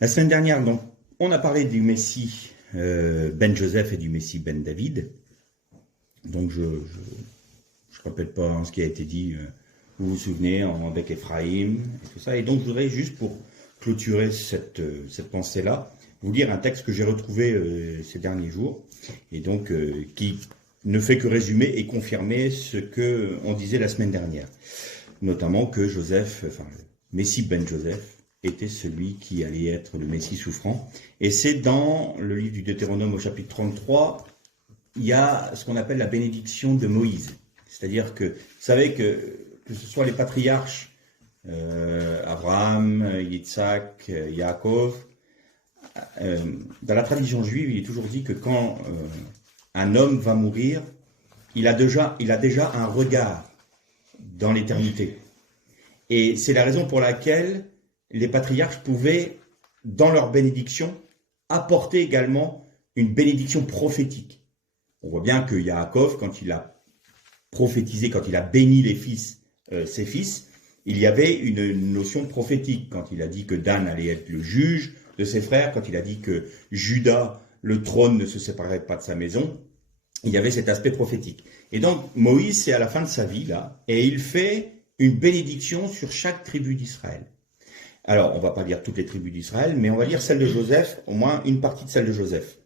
La semaine dernière, donc, on a parlé du Messie Ben Joseph et du Messie Ben David. Donc je ne rappelle pas ce qui a été dit, vous vous souvenez, avec Ephraïm et tout ça. Et donc je voudrais juste pour clôturer cette pensée-là, vous lire un texte que j'ai retrouvé ces derniers jours, et donc qui ne fait que résumer et confirmer ce qu'on disait la semaine dernière. Notamment que Joseph, enfin le Messie Ben Joseph, était celui qui allait être le Messie souffrant. Et c'est dans le livre du Deutéronome au chapitre 33, il y a ce qu'on appelle la bénédiction de Moïse. C'est-à-dire que, vous savez que ce soit les patriarches, Abraham, Yitzhak, Yaakov, dans la tradition juive, il est toujours dit que quand un homme va mourir, il a déjà un regard dans l'éternité. Et c'est la raison pour laquelle les patriarches pouvaient, dans leur bénédiction, apporter également une bénédiction prophétique. On voit bien que Yaakov, quand il a prophétisé, quand il a béni ses fils, il y avait une notion prophétique. Quand il a dit que Dan allait être le juge de ses frères, quand il a dit que Juda, le trône ne se séparerait pas de sa maison, il y avait cet aspect prophétique. Et donc, Moïse, c'est à la fin de sa vie, là, et il fait une bénédiction sur chaque tribu d'Israël. Alors, on ne va pas lire toutes les tribus d'Israël, mais on va lire celle de Joseph, au moins une partie de celle de Joseph.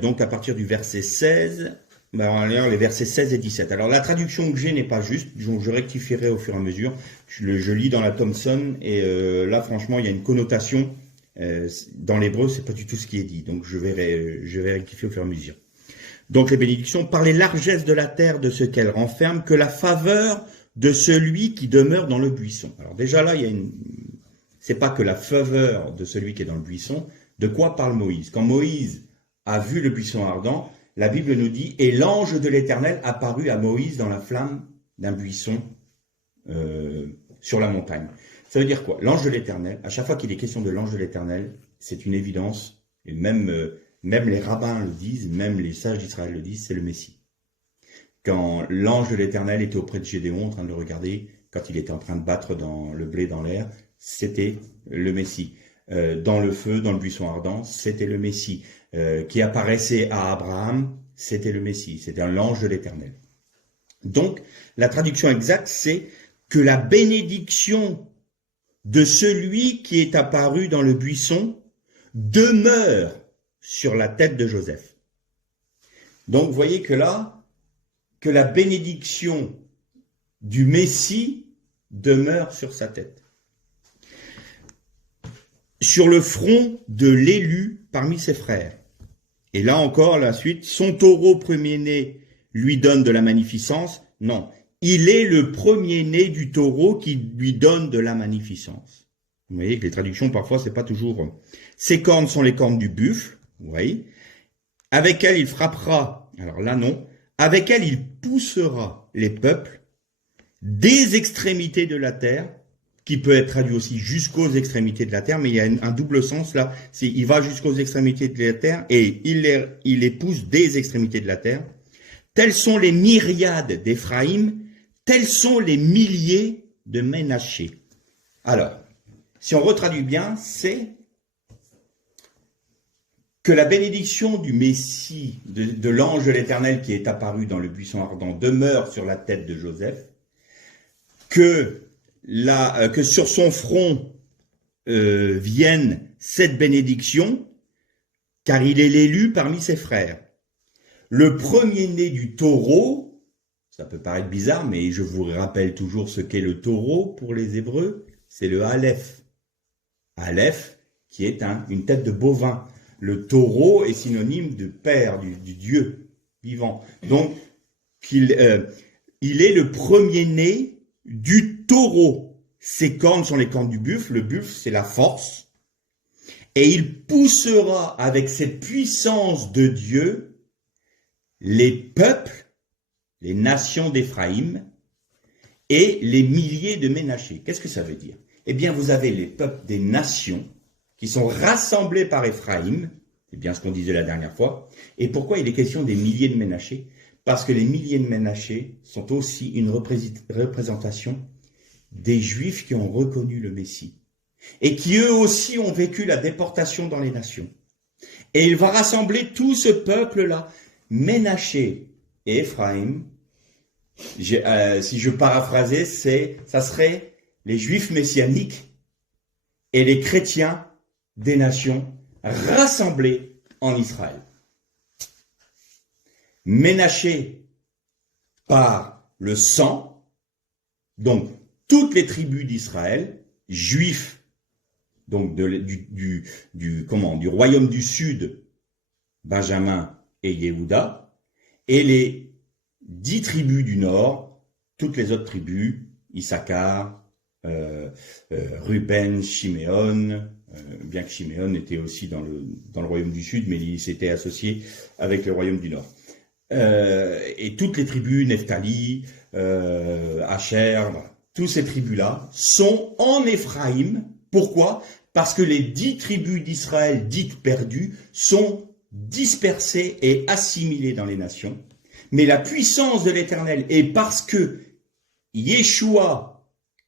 Donc, à partir du verset 16, on va lire les versets 16 et 17. Alors, la traduction que j'ai n'est pas juste, je rectifierai au fur et à mesure. Je lis dans la Thomson, et là, franchement, il y a une connotation. Dans l'hébreu, c'est pas du tout ce qui est dit. Donc, je vais rectifier au fur et à mesure. Donc, les bénédictions, par les largesses de la terre de ce qu'elle renferme, que la faveur de celui qui demeure dans le buisson. Alors déjà là, c'est pas que la faveur de celui qui est dans le buisson. De quoi parle Moïse? Quand Moïse a vu le buisson ardent, la Bible nous dit « Et l'ange de l'Éternel apparut à Moïse dans la flamme d'un buisson sur la montagne. » Ça veut dire quoi? L'ange de l'Éternel, à chaque fois qu'il est question de l'ange de l'Éternel, c'est une évidence, et même les rabbins le disent, même les sages d'Israël le disent, c'est le Messie. Quand l'ange de l'Éternel était auprès de Gédéon, en train de le regarder, quand il était en train de battre dans le blé dans l'air, c'était le Messie. Dans le feu, dans le buisson ardent, c'était le Messie. Qui apparaissait à Abraham, c'était le Messie. C'était l'ange de l'Éternel. Donc, la traduction exacte, c'est que la bénédiction de celui qui est apparu dans le buisson demeure sur la tête de Joseph. Donc, vous voyez que là, que la bénédiction du Messie demeure sur sa tête. Sur le front de l'élu parmi ses frères. Et là encore, la suite, son taureau premier-né lui donne de la magnificence. Non, il est le premier-né du taureau qui lui donne de la magnificence. Vous voyez que les traductions, parfois, c'est pas toujours... Ses cornes sont les cornes du buffle, vous voyez. Avec elles, il frappera, alors là non, avec elle, il poussera les peuples des extrémités de la terre, qui peut être traduit aussi jusqu'aux extrémités de la terre, mais il y a un double sens là, c'est il va jusqu'aux extrémités de la terre et il les pousse des extrémités de la terre. Tels sont les myriades d'Éphraïm, tels sont les milliers de Ménaché. Alors, si on retraduit bien, c'est que la bénédiction du Messie, de l'ange de l'Éternel qui est apparu dans le buisson ardent demeure sur la tête de Joseph, que sur son front vienne cette bénédiction, car il est l'élu parmi ses frères. Le premier-né du taureau, ça peut paraître bizarre, mais je vous rappelle toujours ce qu'est le taureau pour les Hébreux, c'est le Aleph. Aleph, qui est une tête de bovin. Le taureau est synonyme de père, du Dieu vivant. Donc, il est le premier-né du taureau. Ses cornes sont les cornes du buffle. Le buffle, c'est la force. Et il poussera avec cette puissance de Dieu les peuples, les nations d'Éphraïm et les milliers de Ménaché. Qu'est-ce que ça veut dire? Eh bien, vous avez les peuples des nations qui sont rassemblés par Éphraïm, c'est bien ce qu'on disait la dernière fois. Et pourquoi il est question des milliers de Ménaché? Parce que les milliers de Ménaché sont aussi une représentation des Juifs qui ont reconnu le Messie. et qui eux aussi ont vécu la déportation dans les nations. Et il va rassembler tout ce peuple-là, Ménaché et Éphraïm. Si je paraphrasais, ça serait les Juifs messianiques et les chrétiens des nations rassemblés en Israël. Ménaché par le sang, donc toutes les tribus d'Israël, juifs, donc du royaume du sud, Benjamin et Yehuda, et les 10 tribus du nord, toutes les autres tribus, Issachar, Ruben, Shiméon, bien que Shiméon était aussi dans le royaume du sud, mais il s'était associé avec le royaume du nord. Et toutes les tribus, Nephtali, Asher, toutes ces tribus-là sont en Éphraïm. Pourquoi? Parce que les 10 tribus d'Israël dites perdues sont dispersées et assimilées dans les nations. Mais la puissance de l'Éternel, et parce que Yeshua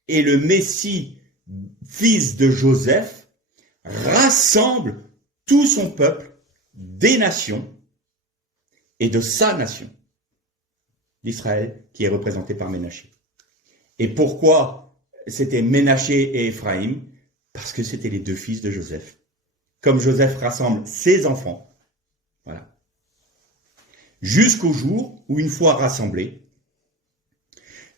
est le Messie, fils de Joseph, rassemble tout son peuple des nations et de sa nation, d'Israël, qui est représentée par Ménaché. Et pourquoi c'était Ménaché et Éphraïm? Parce que c'était les 2 fils de Joseph. Comme Joseph rassemble ses enfants, voilà. Jusqu'au jour où, une fois rassemblés,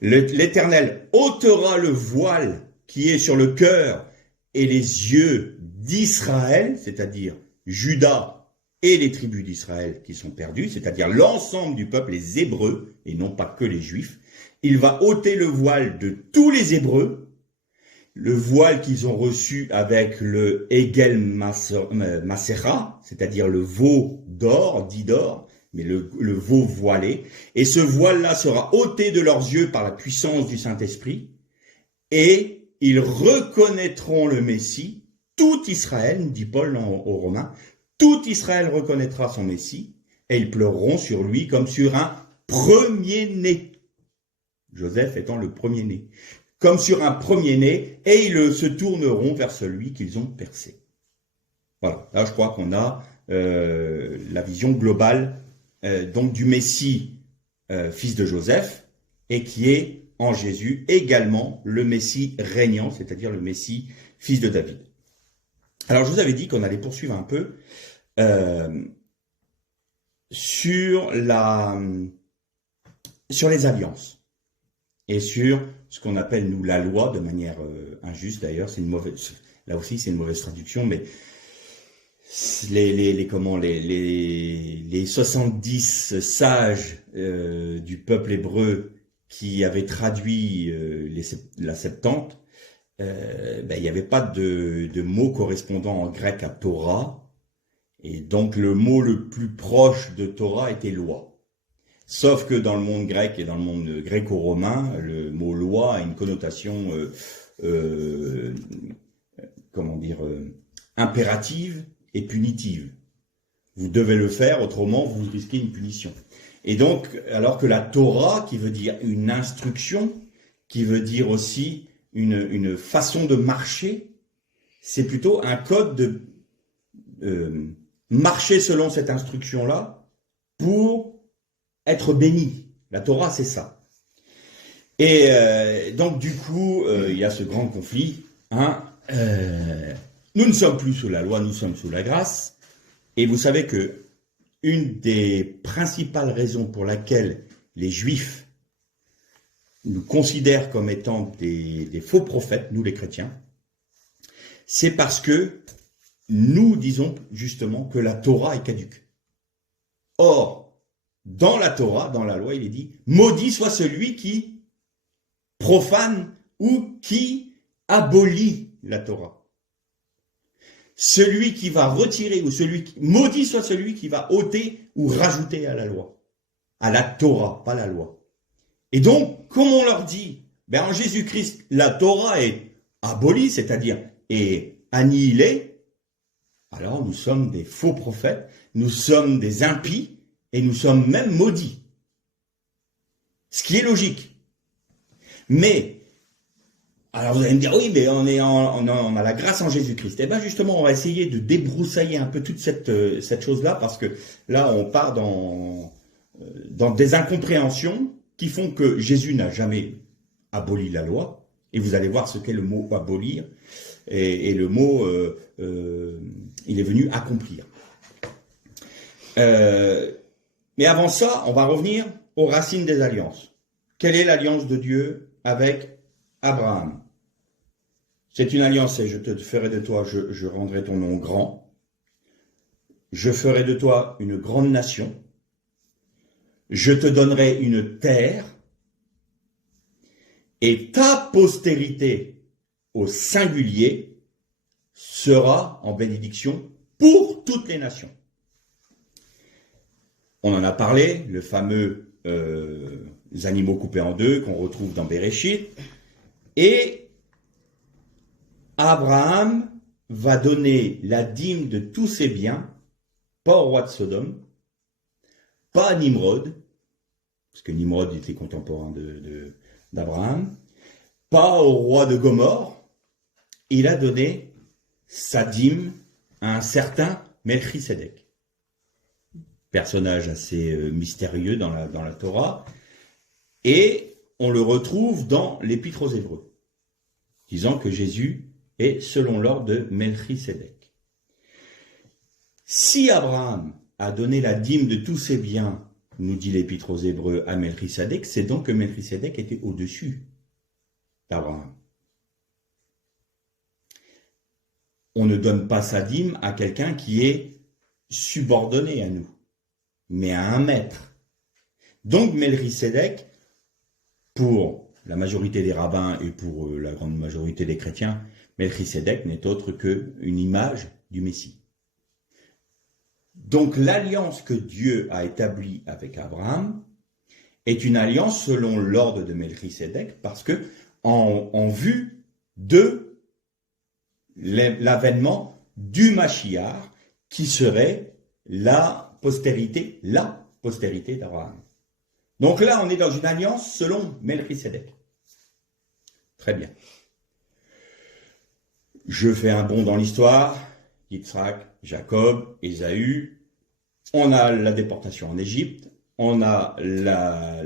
l'Éternel ôtera le voile qui est sur le cœur et les yeux d'Israël, c'est-à-dire Juda et les tribus d'Israël qui sont perdues, c'est-à-dire l'ensemble du peuple, les Hébreux, et non pas que les Juifs. Il va ôter le voile de tous les Hébreux, le voile qu'ils ont reçu avec le Egel Masera, c'est-à-dire le veau d'or, dit d'or, mais le veau voilé. Et ce voile-là sera ôté de leurs yeux par la puissance du Saint-Esprit, et ils reconnaîtront le Messie. Tout Israël, nous dit Paul aux Romains, tout Israël reconnaîtra son Messie, et ils pleureront sur lui comme sur un premier-né. Joseph étant le premier-né. Comme sur un premier-né, et ils se tourneront vers celui qu'ils ont percé. Voilà, là je crois qu'on a la vision globale donc du Messie, fils de Joseph, et qui est en Jésus également le Messie régnant, c'est-à-dire le Messie fils de David. Alors je vous avais dit qu'on allait poursuivre un peu sur les alliances et sur ce qu'on appelle nous la loi de manière injuste d'ailleurs. C'est une mauvaise, là aussi c'est une mauvaise traduction, mais les 70 sages du peuple hébreu qui avaient traduit la Septante, il n'y avait pas de mot correspondant en grec à Torah, et donc le mot le plus proche de Torah était loi. Sauf que dans le monde grec et dans le monde gréco-romain, le mot loi a une connotation impérative et punitive. Vous devez le faire, autrement vous risquez une punition. Et donc, alors que la Torah, qui veut dire une instruction, qui veut dire aussi une façon de marcher, c'est plutôt un code de marcher selon cette instruction-là pour être béni. La Torah, c'est ça. Et donc, du coup, il y a ce grand conflit. Nous ne sommes plus sous la loi, nous sommes sous la grâce. Et vous savez que une des principales raisons pour laquelle les Juifs nous considèrent comme étant des faux prophètes, nous les chrétiens, c'est parce que nous disons justement que la Torah est caduque. Or, dans la Torah, dans la loi, il est dit « Maudit soit celui qui profane ou qui abolit la Torah ». Celui qui va retirer ou maudit soit celui qui va ôter ou rajouter à la loi, à la Torah, pas la loi. Et donc, comme on leur dit, en Jésus-Christ, la Torah est abolie, c'est-à-dire est annihilée, alors nous sommes des faux prophètes, nous sommes des impies et nous sommes même maudits. Ce qui est logique. Mais Alors vous allez me dire, oui, mais on a la grâce en Jésus-Christ. Eh bien justement, on va essayer de débroussailler un peu toute cette chose-là, parce que là, on part dans des incompréhensions qui font que Jésus n'a jamais aboli la loi. Et vous allez voir ce qu'est le mot abolir. Et le mot, il est venu accomplir. Mais avant ça, on va revenir aux racines des alliances. Quelle est l'alliance de Dieu avec Abraham? C'est une alliance, et je te ferai de toi, je rendrai ton nom grand. Je ferai de toi une grande nation. Je te donnerai une terre. Et ta postérité au singulier sera en bénédiction pour toutes les nations. On en a parlé, le fameux animaux coupés en deux qu'on retrouve dans Béréchit. Et Abraham va donner la dîme de tous ses biens, pas au roi de Sodome, pas à Nimrod, parce que Nimrod était contemporain d'Abraham, pas au roi de Gomorrhe. Il a donné sa dîme à un certain Melchisédek. Personnage assez mystérieux dans la Torah, et on le retrouve dans l'Épître aux Hébreux, disant que Jésus est selon l'ordre de Melchisédek. Si Abraham a donné la dîme de tous ses biens, nous dit l'Épître aux Hébreux, à Melchisédek, c'est donc que Melchisédek était au-dessus d'Abraham. On ne donne pas sa dîme à quelqu'un qui est subordonné à nous, mais à un maître. Donc Melchisédek, pour la majorité des rabbins et pour la grande majorité des chrétiens, Melchisédek n'est autre qu'une image du Messie. Donc l'alliance que Dieu a établie avec Abraham est une alliance selon l'ordre de Melchisédek, parce que en vue de l'avènement du Mashiach, qui serait la postérité d'Abraham. Donc là, on est dans une alliance selon Melchisédek. Très bien. Je fais un bond dans l'histoire. Yitzhak, Jacob, Ésaü. On a la déportation en Égypte. On a la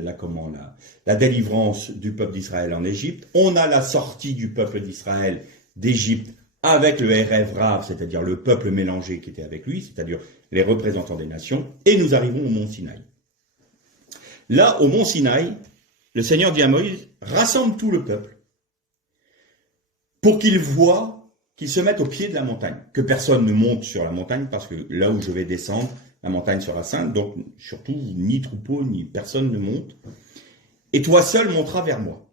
délivrance du peuple d'Israël en Égypte. On a la sortie du peuple d'Israël d'Égypte avec le Erev Rav, c'est-à-dire le peuple mélangé qui était avec lui, c'est-à-dire les représentants des nations. Et nous arrivons au mont Sinaï. Là, au mont Sinaï, le Seigneur dit à Moïse, rassemble tout le peuple pour qu'ils voient, qu'ils se mettent au pied de la montagne, que personne ne monte sur la montagne, parce que là où je vais descendre, la montagne sera sainte, donc surtout ni troupeau, ni personne ne monte. Et toi seul monteras vers moi.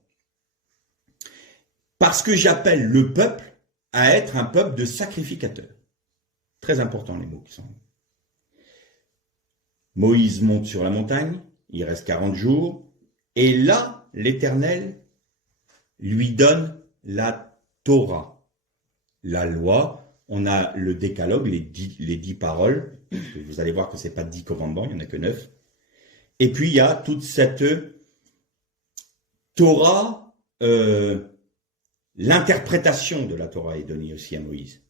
Parce que j'appelle le peuple à être un peuple de sacrificateurs. Très important les mots qui sont. Moïse monte sur la montagne, il reste 40 jours, et là, l'Éternel lui donne la Torah. La loi, on a le décalogue, les 10 paroles. Vous allez voir que ce n'est pas 10 commandements, il n'y en a que 9. Et puis il y a toute cette Torah, l'interprétation de la Torah est donnée aussi à Moïse.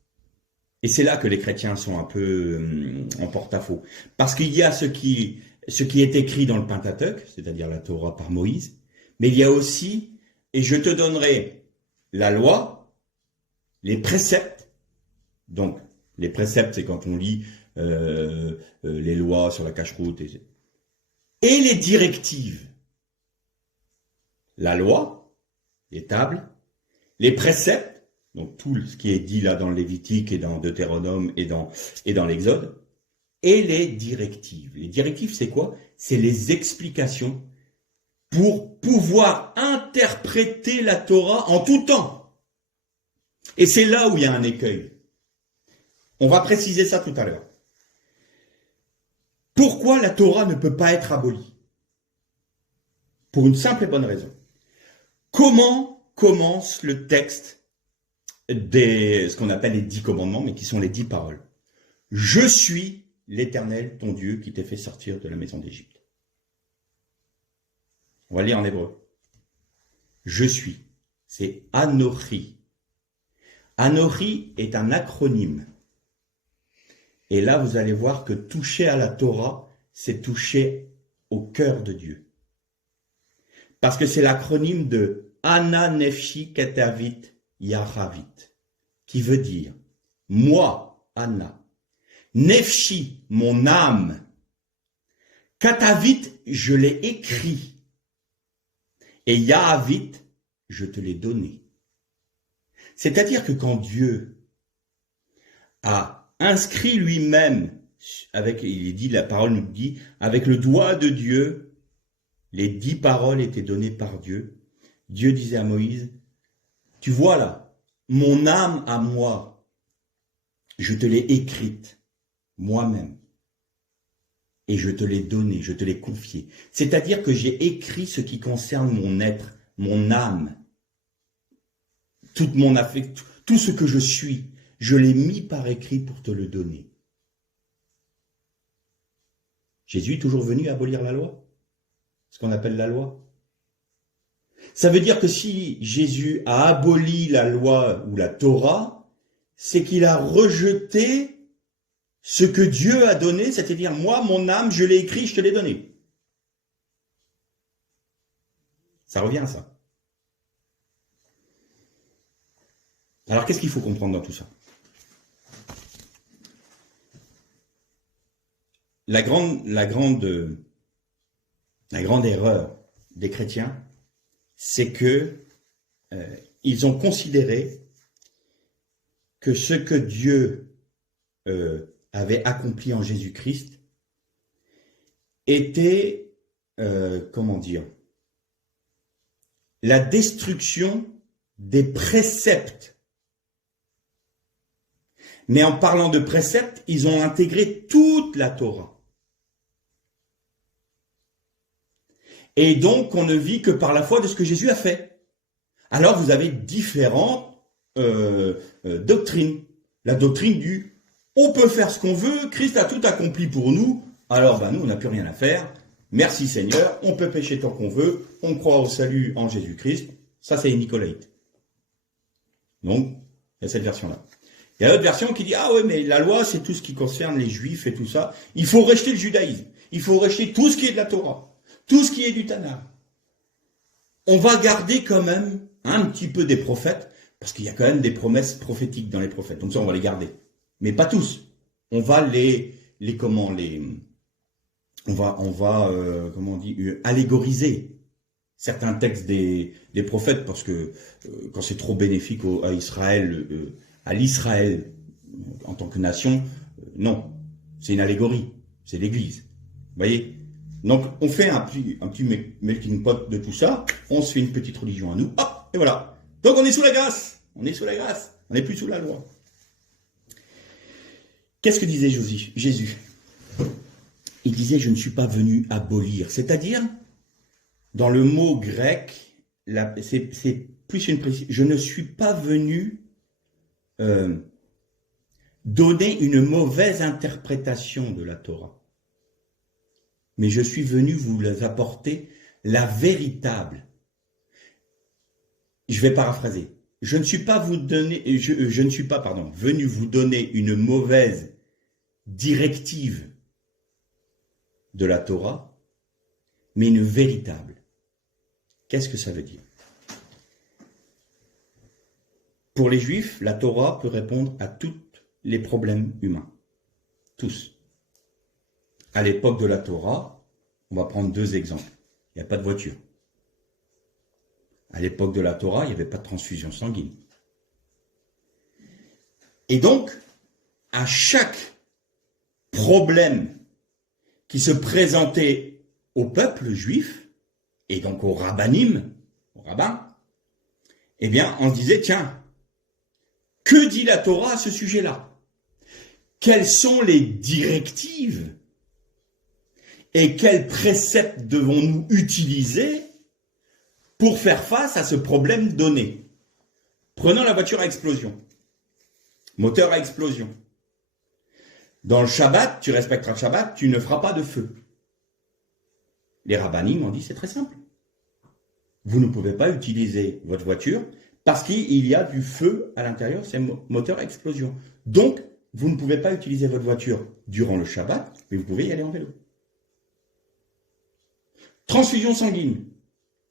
Et c'est là que les chrétiens sont un peu en porte-à-faux. Parce qu'il y a ce qui est écrit dans le Pentateuque, c'est-à-dire la Torah par Moïse, mais il y a aussi, et je te donnerai la loi, les préceptes. Donc, les préceptes, c'est quand on lit les lois sur la cache-route. Et les directives. La loi, les tables, les préceptes, donc tout ce qui est dit là dans le Lévitique et dans Deutéronome et dans l'Exode, et les directives. Les directives, c'est quoi? C'est les explications pour pouvoir interpréter la Torah en tout temps. Et c'est là où il y a un écueil. On va préciser ça tout à l'heure. Pourquoi la Torah ne peut pas être abolie? Pour une simple et bonne raison. Comment commence le texte ce qu'on appelle les 10 commandements, mais qui sont les 10 paroles? Je suis l'Éternel, ton Dieu, qui t'ai fait sortir de la maison d'Égypte. On va lire en hébreu. Je suis. c'est Anochi. Anochi est un acronyme. Et là, vous allez voir que toucher à la Torah, c'est toucher au cœur de Dieu. Parce que c'est l'acronyme de Ana Nefshi Ketavit Yahavit, qui veut dire moi, Anna, Nefshi, mon âme, Katavit, je l'ai écrit, et Yahavit, je te l'ai donné. C'est-à-dire que quand Dieu a inscrit lui-même, il dit, la parole nous dit, avec le doigt de Dieu, les 10 paroles étaient données par Dieu. Dieu disait à Moïse, tu vois là, mon âme à moi, je te l'ai écrite, moi-même, et je te l'ai donnée, je te l'ai confiée. C'est-à-dire que j'ai écrit ce qui concerne mon être, mon âme, toute mon affect, tout ce que je suis, je l'ai mis par écrit pour te le donner. Jésus est toujours venu abolir la loi, ce qu'on appelle la loi. Ça veut dire que si Jésus a aboli la loi ou la Torah, c'est qu'il a rejeté ce que Dieu a donné, c'est-à-dire moi, mon âme, je l'ai écrit, je te l'ai donné. Ça revient à ça. Alors qu'est-ce qu'il faut comprendre dans tout ça? La grande erreur des chrétiens, c'est que ils ont considéré que ce que Dieu avait accompli en Jésus-Christ était, la destruction des préceptes. Mais en parlant de préceptes, ils ont intégré toute la Torah. Et donc, on ne vit que par la foi de ce que Jésus a fait. Alors, vous avez différentes doctrines. La doctrine du « on peut faire ce qu'on veut, Christ a tout accompli pour nous, alors nous, on n'a plus rien à faire. Merci Seigneur, on peut pécher tant qu'on veut, on croit au salut en Jésus-Christ. » Ça, c'est les nicolaïtes. Donc, il y a cette version-là. Il y a l'autre version qui dit « Ah ouais, mais la loi, c'est tout ce qui concerne les Juifs et tout ça. Il faut rejeter le judaïsme. Il faut rejeter tout ce qui est de la Torah. Tout ce qui est du Tanakh. On va garder quand même un petit peu des prophètes, parce qu'il y a quand même des promesses prophétiques dans les prophètes. Donc ça, on va les garder. Mais pas tous. On va allégoriser certains textes des prophètes, parce que quand c'est trop bénéfique à Israël, à l'Israël en tant que nation, non. C'est une allégorie. C'est l'Église. Vous voyez ? Donc, on fait un petit melting pot de tout ça, on se fait une petite religion à nous, hop, et voilà. Donc, on est sous la grâce, on n'est plus sous la loi. Qu'est-ce que disait Jésus? Il disait, je ne suis pas venu abolir, c'est-à-dire, dans le mot grec, c'est plus une précision, je ne suis pas venu donner une mauvaise interprétation de la Torah. Mais je suis venu vous apporter la véritable. Je vais paraphraser. Je ne suis pas venu vous donner une mauvaise directive de la Torah, mais une véritable. Qu'est-ce que ça veut dire? Pour les Juifs, la Torah peut répondre à tous les problèmes humains. Tous. À l'époque de la Torah, on va prendre 2 exemples. Il n'y a pas de voiture. À l'époque de la Torah, il n'y avait pas de transfusion sanguine. Et donc, à chaque problème qui se présentait au peuple juif, et donc au rabbin, eh bien, on se disait, tiens, que dit la Torah à ce sujet-là? Quelles sont les directives et quels préceptes devons-nous utiliser pour faire face à ce problème donné? Prenons la voiture à explosion. Moteur à explosion. Dans le Shabbat, tu respecteras le Shabbat, tu ne feras pas de feu. Les rabbinim m'ont dit, c'est très simple. Vous ne pouvez pas utiliser votre voiture Parce qu'il y a du feu à l'intérieur, c'est un moteur à explosion. Donc, vous ne pouvez pas utiliser votre voiture durant le Shabbat, mais vous pouvez y aller en vélo. Transfusion sanguine.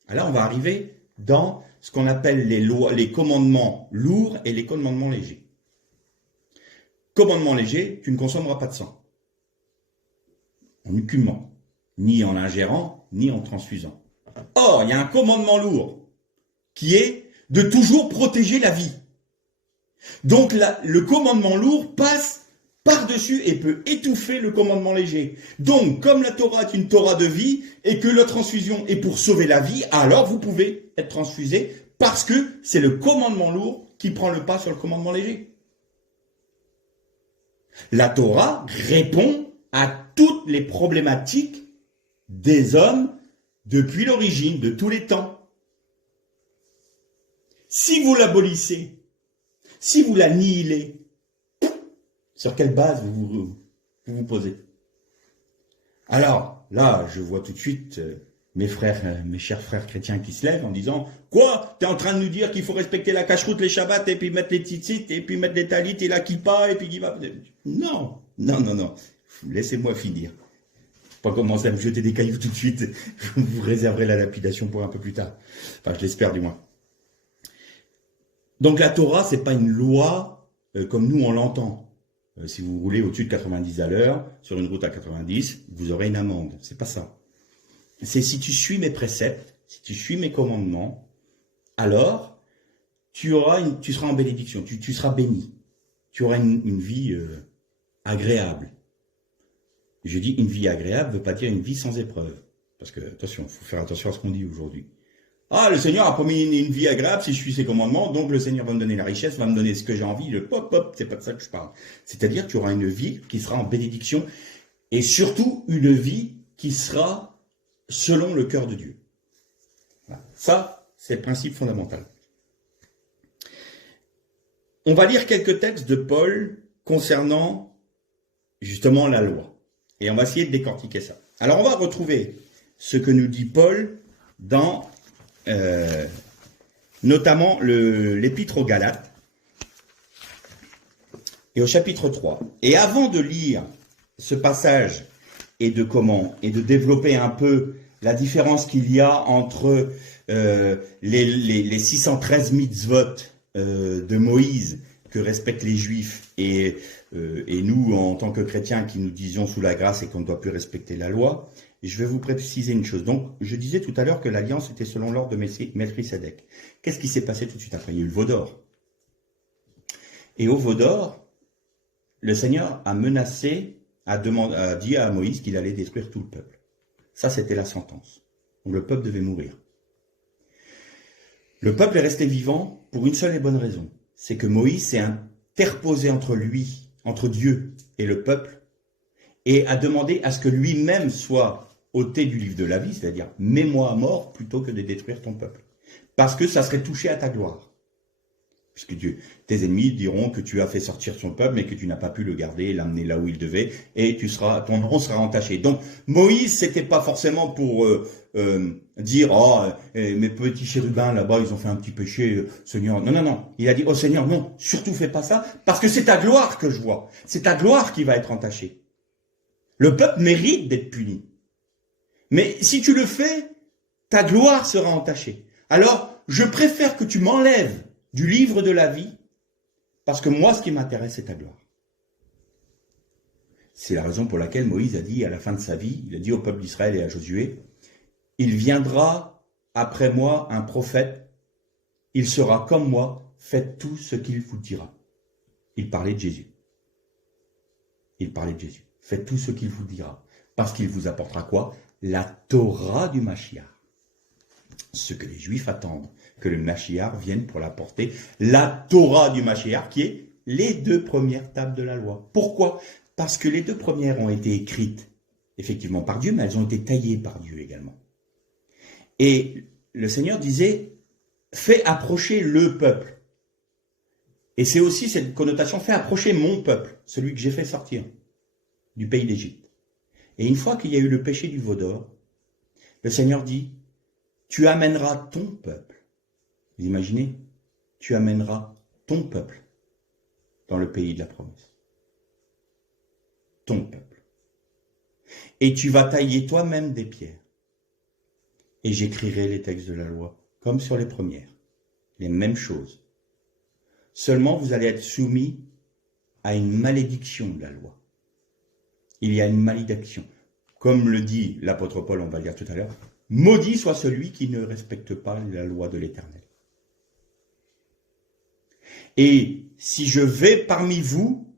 Alors, on va arriver dans ce qu'on appelle les lois, les commandements lourds et les commandements légers. Commandement léger, tu ne consommeras pas de sang. En écumant, ni en ingérant, ni en transfusant. Or, il y a un commandement lourd qui est de toujours protéger la vie. Donc, le commandement lourd passe par-dessus et peut étouffer le commandement léger. Donc, comme la Torah est une Torah de vie et que la transfusion est pour sauver la vie, alors vous pouvez être transfusé parce que c'est le commandement lourd qui prend le pas sur le commandement léger. La Torah répond à toutes les problématiques des hommes depuis l'origine, de tous les temps. Si vous l'abolissez, si vous l'annihilez, sur quelle base vous posez? Alors, là, je vois tout de suite mes chers frères chrétiens qui se lèvent en disant « Quoi? T'es en train de nous dire qu'il faut respecter la cache-route, les shabbats, et puis mettre les tzitzit, et puis mettre les talit, et la kippa, et puis qui va... » Non, non, non, non. Laissez-moi finir. Pas commencer à me jeter des cailloux tout de suite. Je vous réserverai la lapidation pour un peu plus tard. Enfin, je l'espère du moins. Donc la Torah, c'est pas une loi comme nous on l'entend. Si vous roulez au-dessus de 90 à l'heure, sur une route à 90, vous aurez une amende. C'est pas ça. C'est si tu suis mes préceptes, si tu suis mes commandements, alors tu seras en bénédiction, tu seras béni. Tu auras une vie agréable. Je dis une vie agréable ne veut pas dire une vie sans épreuve. Parce que, attention, il faut faire attention à ce qu'on dit aujourd'hui. Ah, le Seigneur a promis une vie agréable si je suis ses commandements, donc le Seigneur va me donner la richesse, va me donner ce que j'ai envie, le pop, c'est pas de ça que je parle. C'est-à-dire que tu auras une vie qui sera en bénédiction et surtout une vie qui sera selon le cœur de Dieu. Voilà. Ça, c'est le principe fondamental. On va lire quelques textes de Paul concernant justement la loi. Et on va essayer de décortiquer ça. Alors on va retrouver ce que nous dit Paul dans notamment l'épître aux Galates et au chapitre 3. Et avant de lire ce passage et de développer un peu la différence qu'il y a entre les 613 mitzvot de Moïse que respectent les Juifs et nous, en tant que chrétiens, qui nous disions sous la grâce et qu'on ne doit plus respecter la loi, et je vais vous préciser une chose. Donc, je disais tout à l'heure que l'alliance était selon l'ordre de Melchisédek. Qu'est-ce qui s'est passé tout de suite après? Il y a eu le veau d'or. Et au veau d'or, le Seigneur a menacé, a dit à Moïse qu'il allait détruire tout le peuple. Ça, c'était la sentence. Donc, le peuple devait mourir. Le peuple est resté vivant pour une seule et bonne raison. C'est que Moïse s'est interposé entre Dieu et le peuple, et a demandé à ce que lui-même soit ôté du livre de la vie, c'est-à-dire « mets-moi à mort plutôt que de détruire ton peuple ». Parce que ça serait touché à ta gloire. Puisque tes ennemis diront que tu as fait sortir son peuple, mais que tu n'as pas pu le garder, l'amener là où il devait, et ton nom sera entaché. Donc Moïse, c'était pas forcément pour dire « Oh, mes petits chérubins là-bas, ils ont fait un petit péché, Seigneur. » Non, non, non. Il a dit « Oh Seigneur, non, surtout fais pas ça, parce que c'est ta gloire que je vois. C'est ta gloire qui va être entachée. Le peuple mérite d'être puni. Mais si tu le fais, ta gloire sera entachée. Alors, je préfère que tu m'enlèves du livre de la vie, parce que moi, ce qui m'intéresse, c'est ta gloire. » C'est la raison pour laquelle Moïse a dit à la fin de sa vie, il a dit au peuple d'Israël et à Josué, « Il viendra après moi un prophète, il sera comme moi, faites tout ce qu'il vous dira. » Il parlait de Jésus. Il parlait de Jésus. Faites tout ce qu'il vous dira. Parce qu'il vous apportera quoi? La Torah du Mashiach. Ce que les Juifs attendent, que le Mashiach vienne pour l'apporter. La Torah du Mashiach, qui est les 2 premières tables de la loi. Pourquoi? Parce que les 2 premières ont été écrites, effectivement, par Dieu, mais elles ont été taillées par Dieu également. Et le Seigneur disait, fais approcher le peuple. Et c'est aussi cette connotation, fais approcher mon peuple, celui que j'ai fait sortir du pays d'Égypte. Et une fois qu'il y a eu le péché du veau d'or, le Seigneur dit, tu amèneras ton peuple. Vous imaginez? tu amèneras ton peuple dans le pays de la promesse. Ton peuple. Et tu vas tailler toi-même des pierres. Et j'écrirai les textes de la loi, comme sur les premières. Les mêmes choses. Seulement, vous allez être soumis à une malédiction de la loi. Il y a une malédiction. Comme le dit l'apôtre Paul, on va le dire tout à l'heure, maudit soit celui qui ne respecte pas la loi de l'Éternel. Et si je vais parmi vous,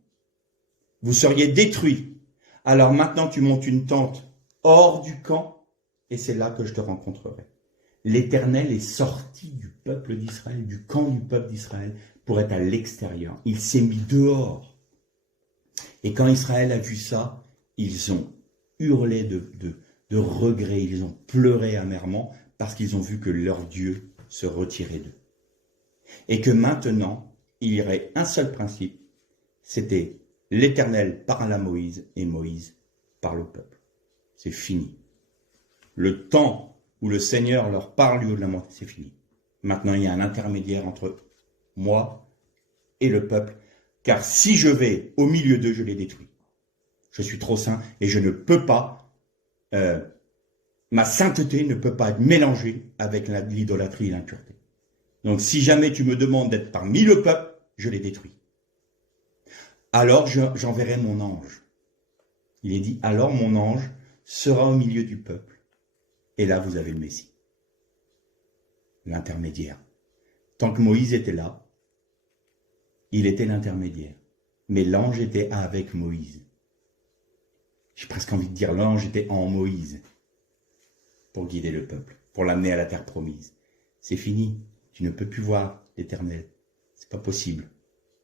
vous seriez détruits. Alors maintenant tu montes une tente hors du camp, et c'est là que je te rencontrerai. L'Éternel est sorti du peuple d'Israël, du camp du peuple d'Israël, pour être à l'extérieur. Il s'est mis dehors. Et quand Israël a vu ça, ils ont hurlé de regret, ils ont pleuré amèrement, parce qu'ils ont vu que leur Dieu se retirait d'eux. Et que maintenant, il y aurait un seul principe, c'était l'Éternel parle à Moïse et Moïse parle au peuple. C'est fini. Le temps où le Seigneur leur parle du haut de la montagne, c'est fini. Maintenant, il y a un intermédiaire entre moi et le peuple, car si je vais au milieu d'eux, je les détruis. Je suis trop saint et je ne peux pas, ma sainteté ne peut pas être mélangée avec l'idolâtrie et l'impureté. Donc si jamais tu me demandes d'être parmi le peuple, je les détruis. Alors j'enverrai mon ange. Il est dit, alors mon ange sera au milieu du peuple. Et là, vous avez le Messie. L'intermédiaire. Tant que Moïse était là, il était l'intermédiaire. Mais l'ange était avec Moïse. J'ai presque envie de dire, l'ange était en Moïse pour guider le peuple, pour l'amener à la terre promise. C'est fini. Tu ne peux plus voir l'Éternel. C'est pas possible.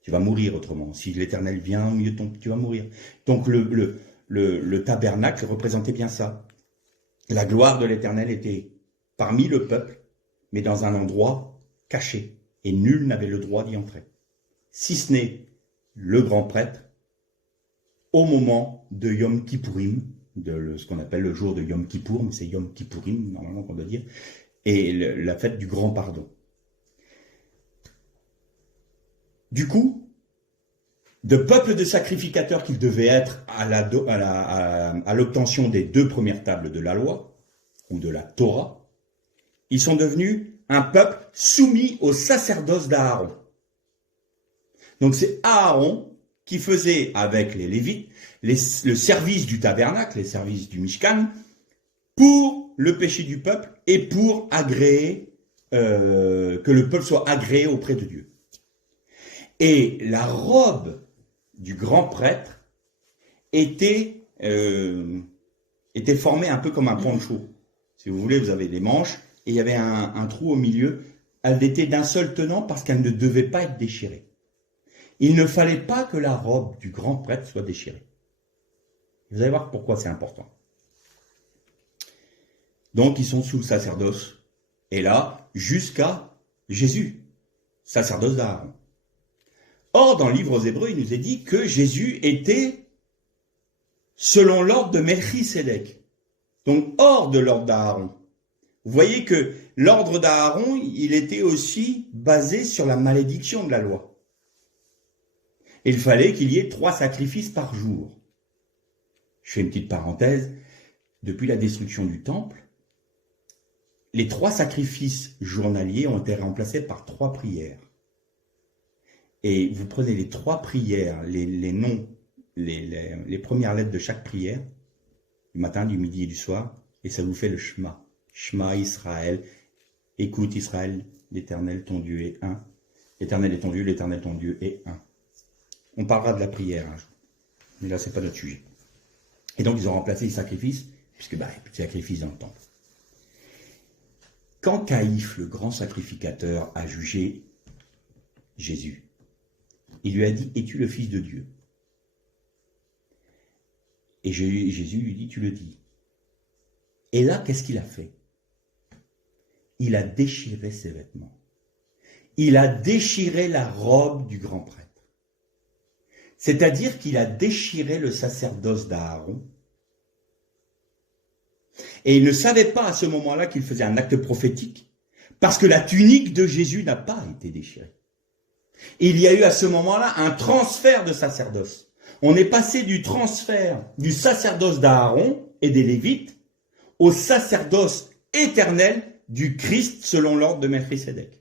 Tu vas mourir autrement. Si l'Éternel vient au milieu de ton, tu vas mourir. Donc le tabernacle représentait bien ça. La gloire de l'Éternel était parmi le peuple, mais dans un endroit caché. Et nul n'avait le droit d'y entrer. Si ce n'est le grand prêtre, au moment de Yom Kippourim, de ce qu'on appelle le jour de Yom Kippour, mais c'est Yom Kippourim, normalement qu'on doit dire, et la fête du grand pardon. Du coup, de peuple de sacrificateurs qu'ils devaient être à l'obtention des 2 premières tables de la loi, ou de la Torah, ils sont devenus un peuple soumis au sacerdoce d'Aaron. Donc c'est Aaron qui faisait avec les Lévites le service du tabernacle, les services du Mishkan, pour le péché du peuple et pour agréer, que le peuple soit agréé auprès de Dieu. Et la robe du grand prêtre était formée un peu comme un poncho. Si vous voulez, vous avez des manches et il y avait un trou au milieu. Elle était d'un seul tenant parce qu'elle ne devait pas être déchirée. Il ne fallait pas que la robe du grand prêtre soit déchirée. Vous allez voir pourquoi c'est important. Donc, ils sont sous le sacerdoce. Et là, jusqu'à Jésus, sacerdoce d'Aaron. Or, dans le livre aux Hébreux, il nous est dit que Jésus était selon l'ordre de Melchisédek. Donc, hors de l'ordre d'Aaron. Vous voyez que l'ordre d'Aaron, il était aussi basé sur la malédiction de la loi. Il fallait qu'il y ait 3 sacrifices par jour. Je fais une petite parenthèse. Depuis la destruction du temple, les 3 sacrifices journaliers ont été remplacés par 3 prières. Et vous prenez les 3 prières, les noms, les premières lettres de chaque prière, du matin, du midi et du soir, et ça vous fait le Shema. Shema Israël. Écoute Israël, l'Éternel ton Dieu est un. L'Éternel est ton Dieu, l'Éternel ton Dieu est un. On parlera de la prière un jour. Mais là, c'est pas notre sujet. Et donc, ils ont remplacé les sacrifices, puisque il n'y a plus de sacrifices dans le temple. Quand Caïphe, le grand sacrificateur, a jugé Jésus, il lui a dit, es-tu le Fils de Dieu? Et Jésus lui dit, tu le dis. Et là, qu'est-ce qu'il a fait? Il a déchiré ses vêtements. Il a déchiré la robe du grand prêtre. C'est-à-dire qu'il a déchiré le sacerdoce d'Aaron. Et il ne savait pas à ce moment-là qu'il faisait un acte prophétique, parce que la tunique de Jésus n'a pas été déchirée. Il y a eu à ce moment-là un transfert de sacerdoce. On est passé du transfert du sacerdoce d'Aaron et des Lévites au sacerdoce éternel du Christ selon l'ordre de Melchisédek.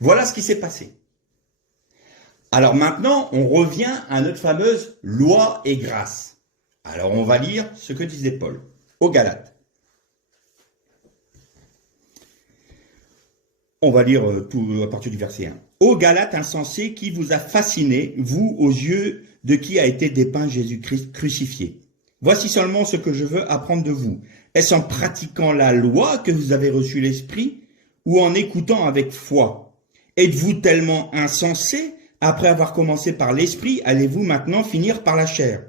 Voilà ce qui s'est passé. Alors maintenant, on revient à notre fameuse loi et grâce. Alors on va lire ce que disait Paul aux Galates. On va lire tout à partir du verset 1. Ô Galates insensés, qui vous a fasciné, vous, aux yeux de qui a été dépeint Jésus-Christ crucifié. Voici seulement ce que je veux apprendre de vous. Est-ce en pratiquant la loi que vous avez reçu l'Esprit, ou en écoutant avec foi? Êtes-vous tellement insensés? Après avoir commencé par l'Esprit, allez-vous maintenant finir par la chair?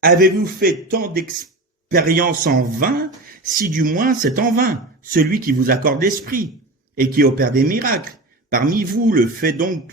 Avez-vous fait tant d'expériences en vain? Si du moins c'est en vain, celui qui vous accorde l'Esprit et qui opère des miracles. Parmi vous, le fait donc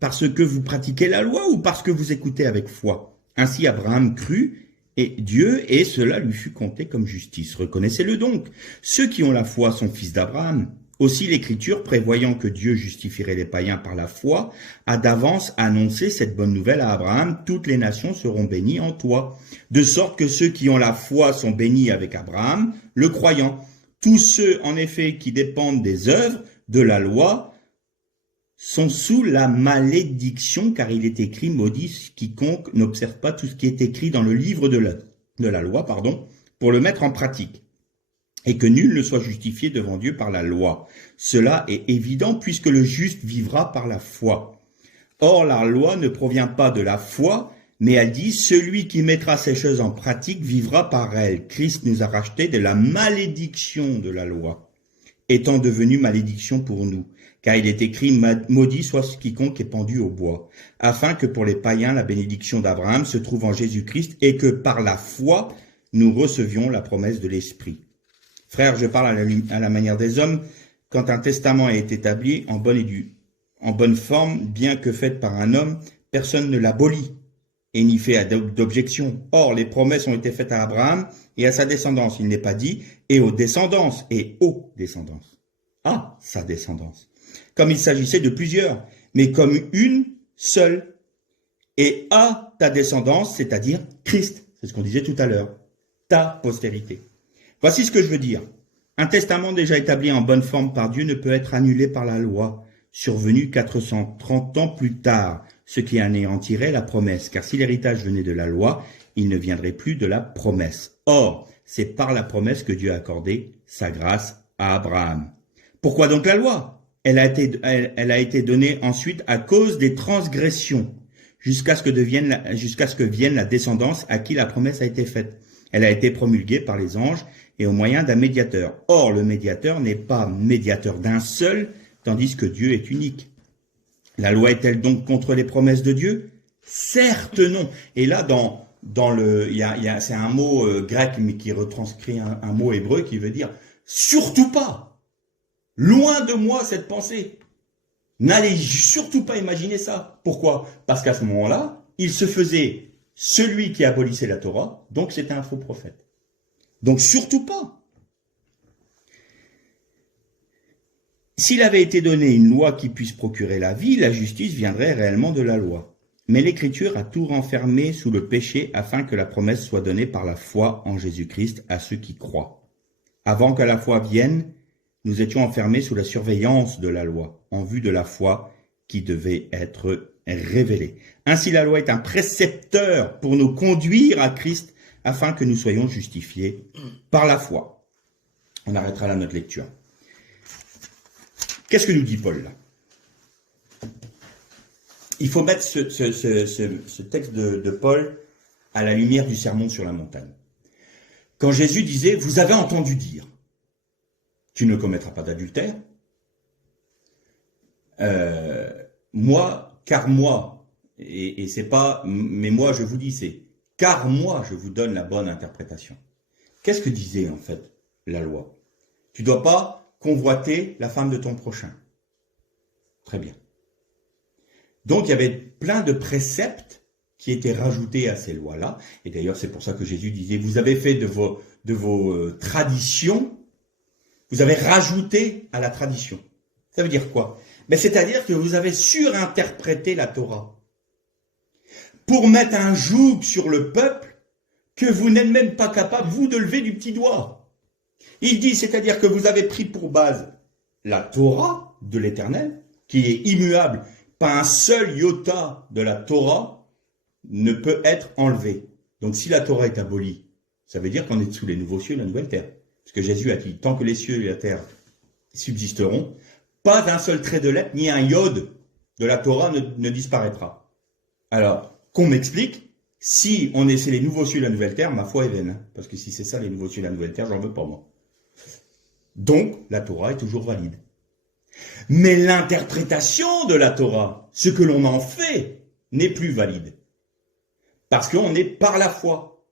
parce que vous pratiquez la loi ou parce que vous écoutez avec foi? Ainsi Abraham crut et Dieu, et cela lui fut compté comme justice. Reconnaissez-le donc. Ceux qui ont la foi sont fils d'Abraham. Aussi l'Écriture, prévoyant que Dieu justifierait les païens par la foi, a d'avance annoncé cette bonne nouvelle à Abraham: toutes les nations seront bénies en toi. De sorte que ceux qui ont la foi sont bénis avec Abraham, le croyant. Tous ceux, en effet, qui dépendent des œuvres de la loi sont sous la malédiction, car il est écrit: maudit quiconque n'observe pas tout ce qui est écrit dans le livre de la loi, pour le mettre en pratique. Et que nul ne soit justifié devant Dieu par la loi. Cela est évident, puisque le juste vivra par la foi. Or, la loi ne provient pas de la foi, mais elle dit: celui qui mettra ces choses en pratique vivra par elles. Christ nous a rachetés de la malédiction de la loi, étant devenu malédiction pour nous. Car il est écrit: maudit soit quiconque est pendu au bois, afin que pour les païens la bénédiction d'Abraham se trouve en Jésus-Christ, et que par la foi nous recevions la promesse de l'Esprit. Frères, je parle à la manière des hommes. Quand un testament est établi en bonne forme, bien que fait par un homme, personne ne l'abolit et n'y fait d'objection. Or, les promesses ont été faites à Abraham et à sa descendance. Il n'est pas dit et aux descendances et aux descendances. À sa descendance. Comme il s'agissait de plusieurs, mais comme une seule. Et à ta descendance, c'est-à-dire Christ. C'est ce qu'on disait tout à l'heure. Ta postérité. Voici ce que je veux dire. Un testament déjà établi en bonne forme par Dieu ne peut être annulé par la loi, survenue 430 ans plus tard, ce qui anéantirait la promesse. Car si l'héritage venait de la loi, il ne viendrait plus de la promesse. Or, c'est par la promesse que Dieu a accordé sa grâce à Abraham. Pourquoi donc la loi? Elle a été donnée ensuite à cause des transgressions, jusqu'à ce que vienne la descendance à qui la promesse a été faite. Elle a été promulguée par les anges et au moyen d'un médiateur. Or, le médiateur n'est pas médiateur d'un seul, tandis que Dieu est unique. La loi est-elle donc contre les promesses de Dieu? Certes non. Et là, c'est un mot grec, mais qui retranscrit un mot hébreu qui veut dire surtout pas. Loin de moi cette pensée. N'allez surtout pas imaginer ça. Pourquoi? Parce qu'à ce moment-là, il se faisait celui qui abolissait la Torah, donc c'était un faux prophète. Donc surtout pas. S'il avait été donné une loi qui puisse procurer la vie, la justice viendrait réellement de la loi. Mais l'Écriture a tout renfermé sous le péché afin que la promesse soit donnée par la foi en Jésus-Christ à ceux qui croient. Avant que la foi vienne, nous étions enfermés sous la surveillance de la loi, en vue de la foi qui devait être révélée. Ainsi, la loi est un précepteur pour nous conduire à Christ afin que nous soyons justifiés par la foi. On arrêtera là notre lecture. Qu'est-ce que nous dit Paul là? Il faut mettre ce texte de Paul à la lumière du sermon sur la montagne. Quand Jésus disait: vous avez entendu dire, tu ne commettras pas d'adultère. Car moi, et c'est pas, mais moi je vous dis, c'est car moi je vous donne la bonne interprétation. Qu'est-ce que disait en fait la loi? Tu dois pas convoiter la femme de ton prochain. Très bien. Donc il y avait plein de préceptes qui étaient rajoutés à ces lois-là. Et d'ailleurs c'est pour ça que Jésus disait: vous avez fait de vos traditions, vous avez rajouté à la tradition. Ça veut dire quoi? Mais c'est-à-dire que vous avez surinterprété la Torah pour mettre un joug sur le peuple que vous n'êtes même pas capable, vous, de lever du petit doigt. Il dit, c'est-à-dire que vous avez pris pour base la Torah de l'Éternel, qui est immuable. Pas un seul iota de la Torah ne peut être enlevé. Donc si la Torah est abolie, ça veut dire qu'on est sous les nouveaux cieux et la nouvelle terre. Parce que Jésus a dit, tant que les cieux et la terre subsisteront, pas un seul trait de lettre, ni un iode de la Torah ne disparaîtra. Alors, qu'on m'explique, si on essaie les nouveaux cieux et la nouvelle terre, ma foi est vaine. Hein, parce que si c'est ça, les nouveaux cieux et la nouvelle terre, j'en veux pas moi. Donc, la Torah est toujours valide. Mais l'interprétation de la Torah, ce que l'on en fait, n'est plus valide. Parce qu'on est par la foi.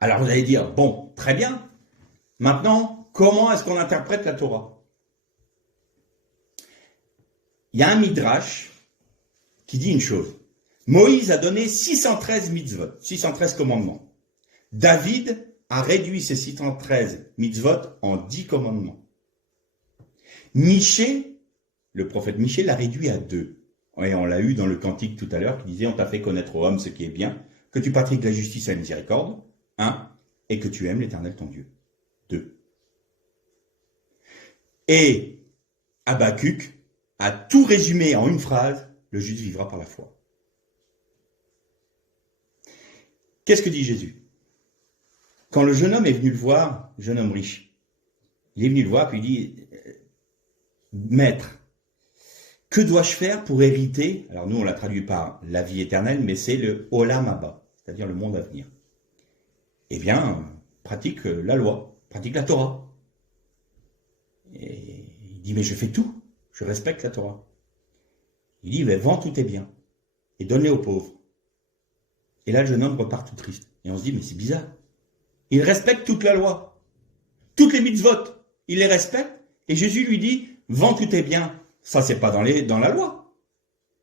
Alors vous allez dire, bon, très bien. Maintenant, comment est-ce qu'on interprète la Torah? Il y a un midrash qui dit une chose. Moïse a donné 613 mitzvot, 613 commandements. David a réduit ces 613 mitzvot en 10 commandements. Michée, le prophète Michée l'a réduit à 2. Et on l'a eu dans le cantique tout à l'heure qui disait, on t'a fait connaître aux hommes ce qui est bien, que tu pratiques la justice et la miséricorde, 1, et que tu aimes l'Éternel ton Dieu, 2. Et Habakkuk a tout résumé en une phrase, le juste vivra par la foi. Qu'est-ce que dit Jésus? Quand le jeune homme est venu le voir, le jeune homme riche, il est venu le voir puis il dit, Maître, que dois-je faire pour hériter? Alors nous on l'a traduit par la vie éternelle, mais c'est le Olam Haba, c'est-à-dire le monde à venir. Eh bien, pratique la loi, pratique la Torah. Et il dit, mais je fais tout, je respecte la Torah. Il dit, mais vends tous tes biens et donne-les aux pauvres. Et là, le jeune homme repart tout triste. Et on se dit, mais c'est bizarre. Il respecte toute la loi, toutes les mitzvot, il les respecte. Et Jésus lui dit, vends tous tes biens. Ça, c'est pas dans la loi.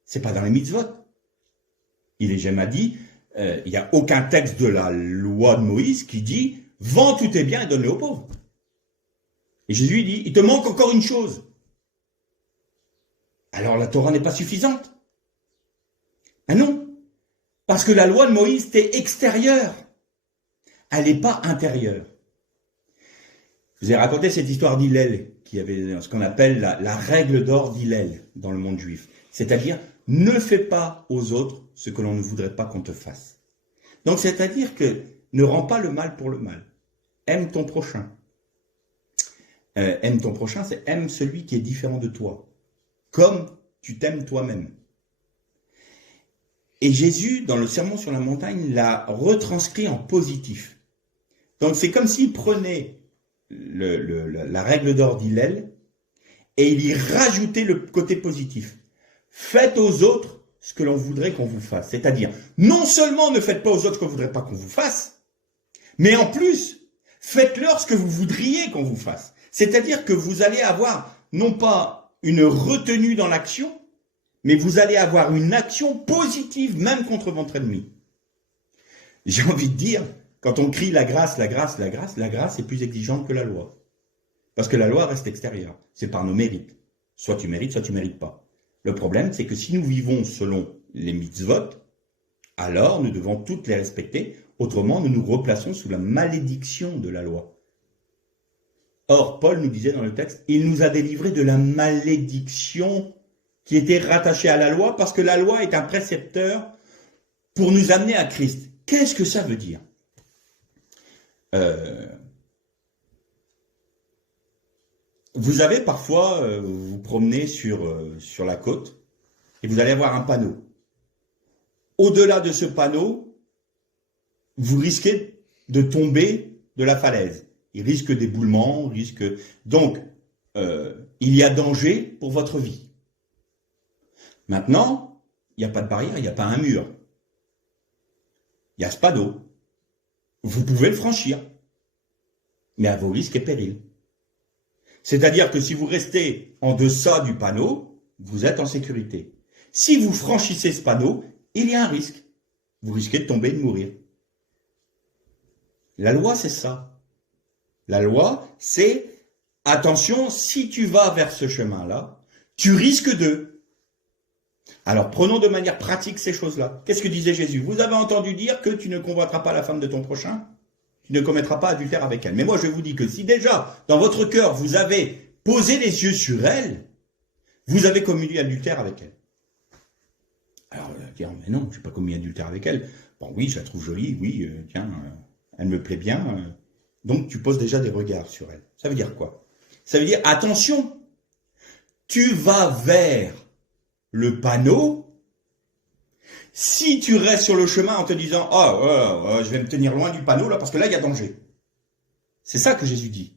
C'est pas dans les mitzvot. Il est jamais dit, il n'y a aucun texte de la loi de Moïse qui dit, vends tous tes biens et donne-les aux pauvres. Et Jésus lui dit, il te manque encore une chose. Alors la Torah n'est pas suffisante. Ah non. Parce que la loi de Moïse était extérieure. Elle n'est pas intérieure. Je vous ai raconté cette histoire d'Hillel, qui avait ce qu'on appelle la règle d'or d'Hillel dans le monde juif. C'est-à-dire, ne fais pas aux autres ce que l'on ne voudrait pas qu'on te fasse. Donc, c'est-à-dire que ne rends pas le mal pour le mal. Aime ton prochain. Aime ton prochain, c'est aime celui qui est différent de toi. Comme tu t'aimes toi-même. Et Jésus, dans le Sermon sur la montagne, l'a retranscrit en positif. Donc c'est comme s'il prenait la règle d'or d'Hillel et il y rajoutait le côté positif. Faites aux autres ce que l'on voudrait qu'on vous fasse. C'est-à-dire, non seulement ne faites pas aux autres ce qu'on ne voudrait pas qu'on vous fasse, mais en plus, faites-leur ce que vous voudriez qu'on vous fasse. C'est-à-dire que vous allez avoir, non pas une retenue dans l'action, mais vous allez avoir une action positive, même contre votre ennemi. J'ai envie de dire, quand on crie la grâce, la grâce, la grâce, la grâce est plus exigeante que la loi. Parce que la loi reste extérieure. C'est par nos mérites. Soit tu mérites, soit tu mérites pas. Le problème, c'est que si nous vivons selon les mitzvot, alors nous devons toutes les respecter. Autrement, nous nous replaçons sous la malédiction de la loi. Or, Paul nous disait dans le texte, il nous a délivrés de la malédiction qui était rattachée à la loi, parce que la loi est un précepteur pour nous amener à Christ. Qu'est-ce que ça veut dire? Vous avez parfois, vous vous promenez sur la côte, et vous allez avoir un panneau. Au-delà de ce panneau, vous risquez de tomber de la falaise. Il risque d'éboulement, donc il y a danger pour votre vie. Maintenant, il n'y a pas de barrière, il n'y a pas un mur. Il y a ce panneau. Vous pouvez le franchir, mais à vos risques et périls. C'est-à-dire que si vous restez en deçà du panneau, vous êtes en sécurité. Si vous franchissez ce panneau, il y a un risque. Vous risquez de tomber et de mourir. La loi, c'est ça. La loi, c'est, attention, si tu vas vers ce chemin-là, tu risques de. Alors prenons de manière pratique ces choses-là. Qu'est-ce que disait Jésus? Vous avez entendu dire que tu ne convoiteras pas la femme de ton prochain, tu ne commettras pas adultère avec elle. Mais moi je vous dis que si déjà, dans votre cœur, vous avez posé les yeux sur elle, vous avez commis adultère avec elle. Alors, dire, mais non, je n'ai pas commis adultère avec elle. Bon, oui, je la trouve jolie, oui, tiens, elle me plaît bien. Donc, tu poses déjà des regards sur elle. Ça veut dire quoi? Ça veut dire, attention, tu vas vers le panneau. Si tu restes sur le chemin en te disant, je vais me tenir loin du panneau là, parce que là, il y a danger. C'est ça que Jésus dit.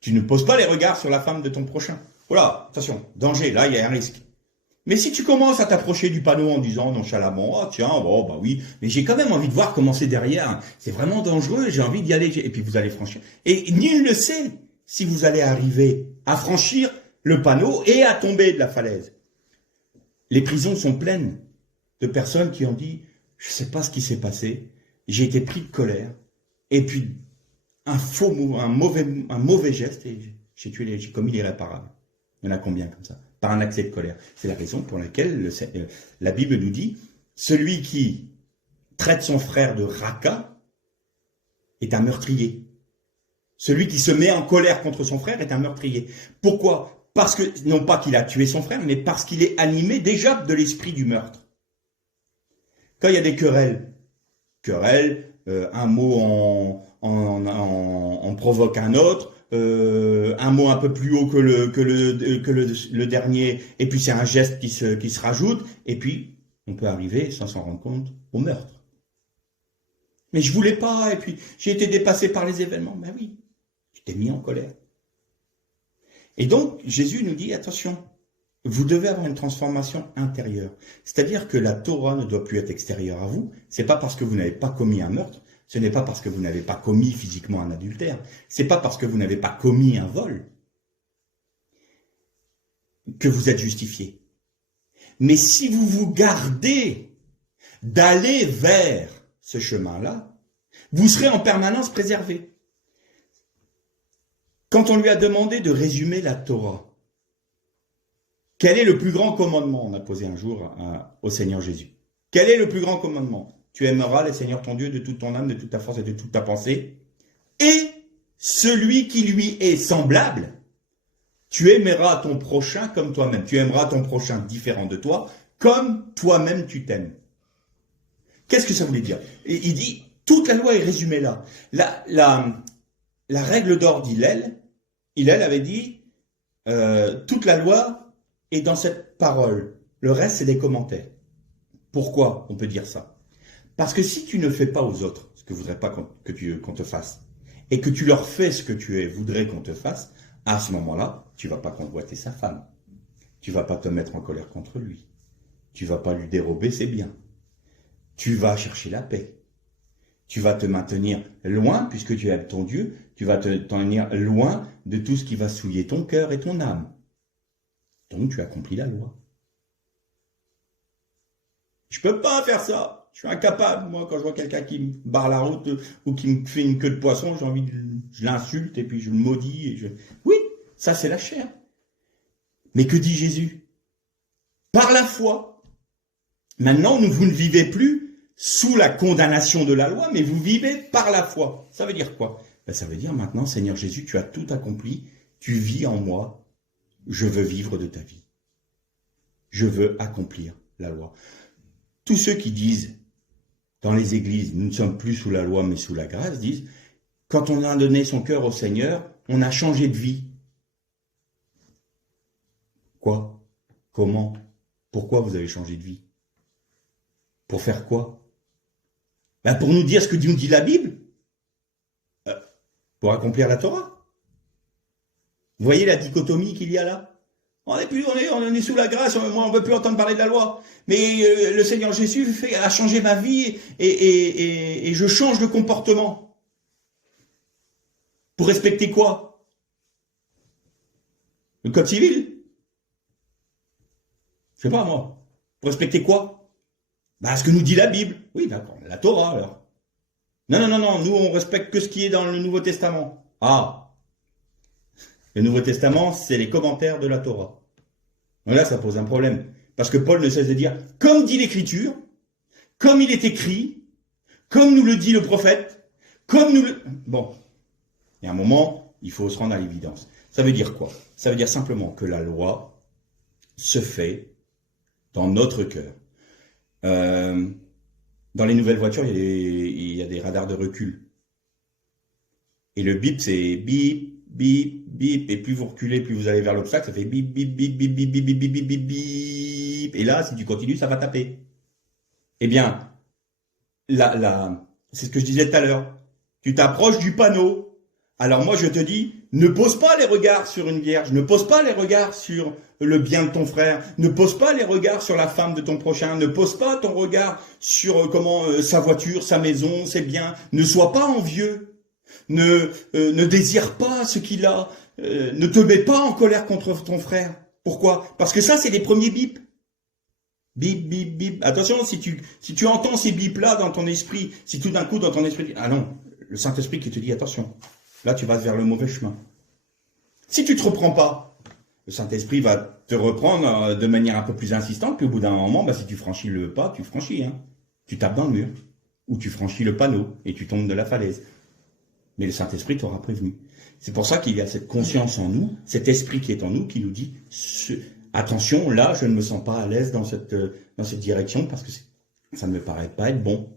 Tu ne poses pas les regards sur la femme de ton prochain. Voilà, attention, danger, là, il y a un risque. Mais si tu commences à t'approcher du panneau en disant nonchalamment, ah tiens, bon, bah oui, mais j'ai quand même envie de voir comment c'est derrière, c'est vraiment dangereux, j'ai envie d'y aller, et puis vous allez franchir. Et nul ne sait si vous allez arriver à franchir le panneau et à tomber de la falaise. Les prisons sont pleines de personnes qui ont dit, je ne sais pas ce qui s'est passé, j'ai été pris de colère, et puis un mauvais geste, et j'ai commis l'irréparable. Il y en a combien comme ça? Par un accès de colère. C'est la raison pour laquelle la Bible nous dit, celui qui traite son frère de raca est un meurtrier. Celui qui se met en colère contre son frère est un meurtrier. Pourquoi? Parce que, non pas qu'il a tué son frère, mais parce qu'il est animé déjà de l'esprit du meurtre. Quand il y a des querelles, un mot en provoque un autre, un mot un peu plus haut que le dernier, et puis c'est un geste qui se rajoute, et puis on peut arriver, sans s'en rendre compte, au meurtre. Mais je voulais pas, et puis j'ai été dépassé par les événements. Ben oui, tu t'es mis en colère. Et donc, Jésus nous dit, attention, vous devez avoir une transformation intérieure. C'est-à-dire que la Torah ne doit plus être extérieure à vous. C'est pas parce que vous n'avez pas commis un meurtre, ce n'est pas parce que vous n'avez pas commis physiquement un adultère, c'est pas parce que vous n'avez pas commis un vol que vous êtes justifié. Mais si vous vous gardez d'aller vers ce chemin-là, vous serez en permanence préservé. Quand on lui a demandé de résumer la Torah, quel est le plus grand commandement? On a posé un jour au Seigneur Jésus. Quel est le plus grand commandement? Tu aimeras le Seigneur ton Dieu de toute ton âme, de toute ta force et de toute ta pensée. Et celui qui lui est semblable, tu aimeras ton prochain comme toi-même. Tu aimeras ton prochain différent de toi, comme toi-même tu t'aimes. Qu'est-ce que ça voulait dire? Il dit, toute la loi est résumée là. La règle d'or d'Hillel avait dit, toute la loi est dans cette parole. Le reste, c'est des commentaires. Pourquoi on peut dire ça? Parce que si tu ne fais pas aux autres ce que ne voudrais pas qu'on te fasse, et que tu leur fais ce que tu voudrais qu'on te fasse, à ce moment-là, tu ne vas pas convoiter sa femme. Tu ne vas pas te mettre en colère contre lui. Tu ne vas pas lui dérober ses biens. Tu vas chercher la paix. Tu vas te maintenir loin, puisque tu aimes ton Dieu, tu vas te tenir loin de tout ce qui va souiller ton cœur et ton âme. Donc tu accomplis la loi. Je peux pas faire ça. Je suis incapable, moi, quand je vois quelqu'un qui me barre la route ou qui me fait une queue de poisson, j'ai envie je l'insulte et puis je le maudis. Oui, ça c'est la chair. Mais que dit Jésus? Par la foi. Maintenant, vous ne vivez plus sous la condamnation de la loi, mais vous vivez par la foi. Ça veut dire quoi? Ça veut dire maintenant, Seigneur Jésus, tu as tout accompli, tu vis en moi, je veux vivre de ta vie. Je veux accomplir la loi. Tous ceux qui disent, dans les églises, nous ne sommes plus sous la loi, mais sous la grâce, disent, quand on a donné son cœur au Seigneur, on a changé de vie. Quoi? Comment? Pourquoi vous avez changé de vie? Pour faire quoi? Pour nous dire ce que nous dit la Bible. Pour accomplir la Torah. Vous voyez la dichotomie qu'il y a là? On est sous la grâce, moi on ne veut plus entendre parler de la loi. Mais le Seigneur Jésus a changé ma vie et je change de comportement. Pour respecter quoi? Le code civil? Je sais pas moi. Pour respecter quoi? Ce que nous dit la Bible. Oui, d'accord, la Torah alors. Non, nous on respecte que ce qui est dans le Nouveau Testament. Ah, le Nouveau Testament, c'est les commentaires de la Torah. Donc là, ça pose un problème. Parce que Paul ne cesse de dire, comme dit l'Écriture, comme il est écrit, comme nous le dit le prophète, comme nous le... Bon, il y a un moment, il faut se rendre à l'évidence. Ça veut dire quoi? Ça veut dire simplement que la loi se fait dans notre cœur. Dans les nouvelles voitures, il y a des radars de recul. Et le bip, c'est bip, bip, bip. Et plus vous reculez, plus vous allez vers l'obstacle, ça fait bip, bip, bip, bip, bip, bip, bip, bip, bip, bip, bip. Et là, si tu continues, ça va taper. Eh bien, c'est ce que je disais tout à l'heure. Tu t'approches du panneau. Alors moi, je te dis, ne pose pas les regards sur une vierge, ne pose pas les regards sur le bien de ton frère, ne pose pas les regards sur la femme de ton prochain, ne pose pas ton regard sur sa voiture, sa maison, ses biens, ne sois pas envieux, ne désire pas ce qu'il a, ne te mets pas en colère contre ton frère. Pourquoi? Parce que ça, c'est les premiers bips. Bip, bip, bip. Attention, si tu entends ces bips-là dans ton esprit, si tout d'un coup dans ton esprit, ah non, le Saint-Esprit qui te dit attention, là tu vas vers le mauvais chemin. Si tu te reprends pas, le Saint-Esprit va te reprendre de manière un peu plus insistante, puis au bout d'un moment, si tu franchis le pas, tu franchis, hein. Tu tapes dans le mur, ou tu franchis le panneau, et tu tombes de la falaise. Mais le Saint-Esprit t'aura prévenu. C'est pour ça qu'il y a cette conscience en nous, cet esprit qui est en nous, qui nous dit, attention, là, je ne me sens pas à l'aise dans cette direction, parce que ça ne me paraît pas être bon.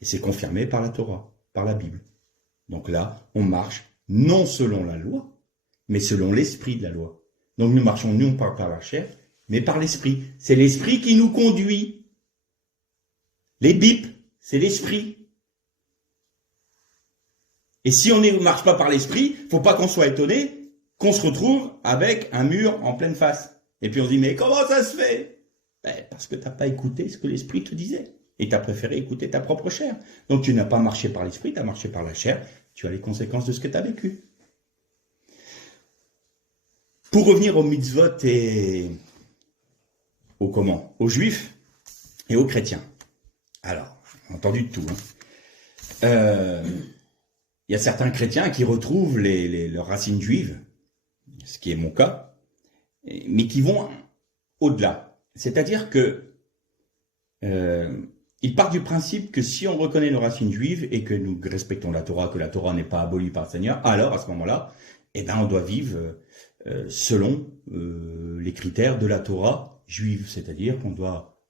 Et c'est confirmé par la Torah, par la Bible. Donc là, on marche non selon la loi, mais selon l'esprit de la loi. Donc nous marchons non pas par la chair, mais par l'esprit. C'est l'esprit qui nous conduit. Les bips, c'est l'esprit. Et si on ne marche pas par l'esprit, faut pas qu'on soit étonné qu'on se retrouve avec un mur en pleine face. Et puis on se dit, mais comment ça se fait? Parce que tu n'as pas écouté ce que l'esprit te disait. Et tu as préféré écouter ta propre chair. Donc tu n'as pas marché par l'esprit, tu as marché par la chair. Tu as les conséquences de ce que tu as vécu. Pour revenir aux mitzvot et aux juifs et aux chrétiens. Alors, j'ai entendu de tout. Il y a certains chrétiens qui retrouvent leurs racines juives, ce qui est mon cas, mais qui vont au-delà. C'est-à-dire que ils partent du principe que si on reconnaît nos racines juives et que nous respectons la Torah, que la Torah n'est pas abolie par le Seigneur, alors à ce moment-là, on doit vivre selon les critères de la Torah juive, c'est-à-dire qu'on doit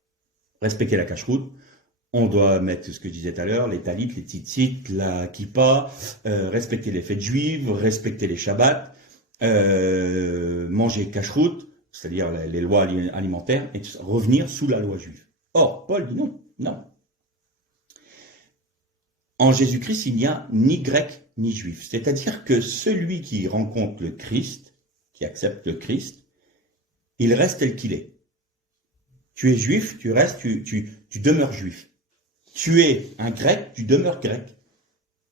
respecter la cacheroute, on doit mettre ce que je disais tout à l'heure, les talit, les tzitzit, la kippa, respecter les fêtes juives, respecter les shabbats, manger cacheroute, c'est-à-dire les lois alimentaires, et revenir sous la loi juive. Or, Paul dit non. En Jésus-Christ, il n'y a ni grec ni juif. C'est-à-dire que celui qui rencontre le Christ, qui accepte le Christ, il reste tel qu'il est. Tu es juif, tu demeures juif. Tu es un grec, tu demeures grec.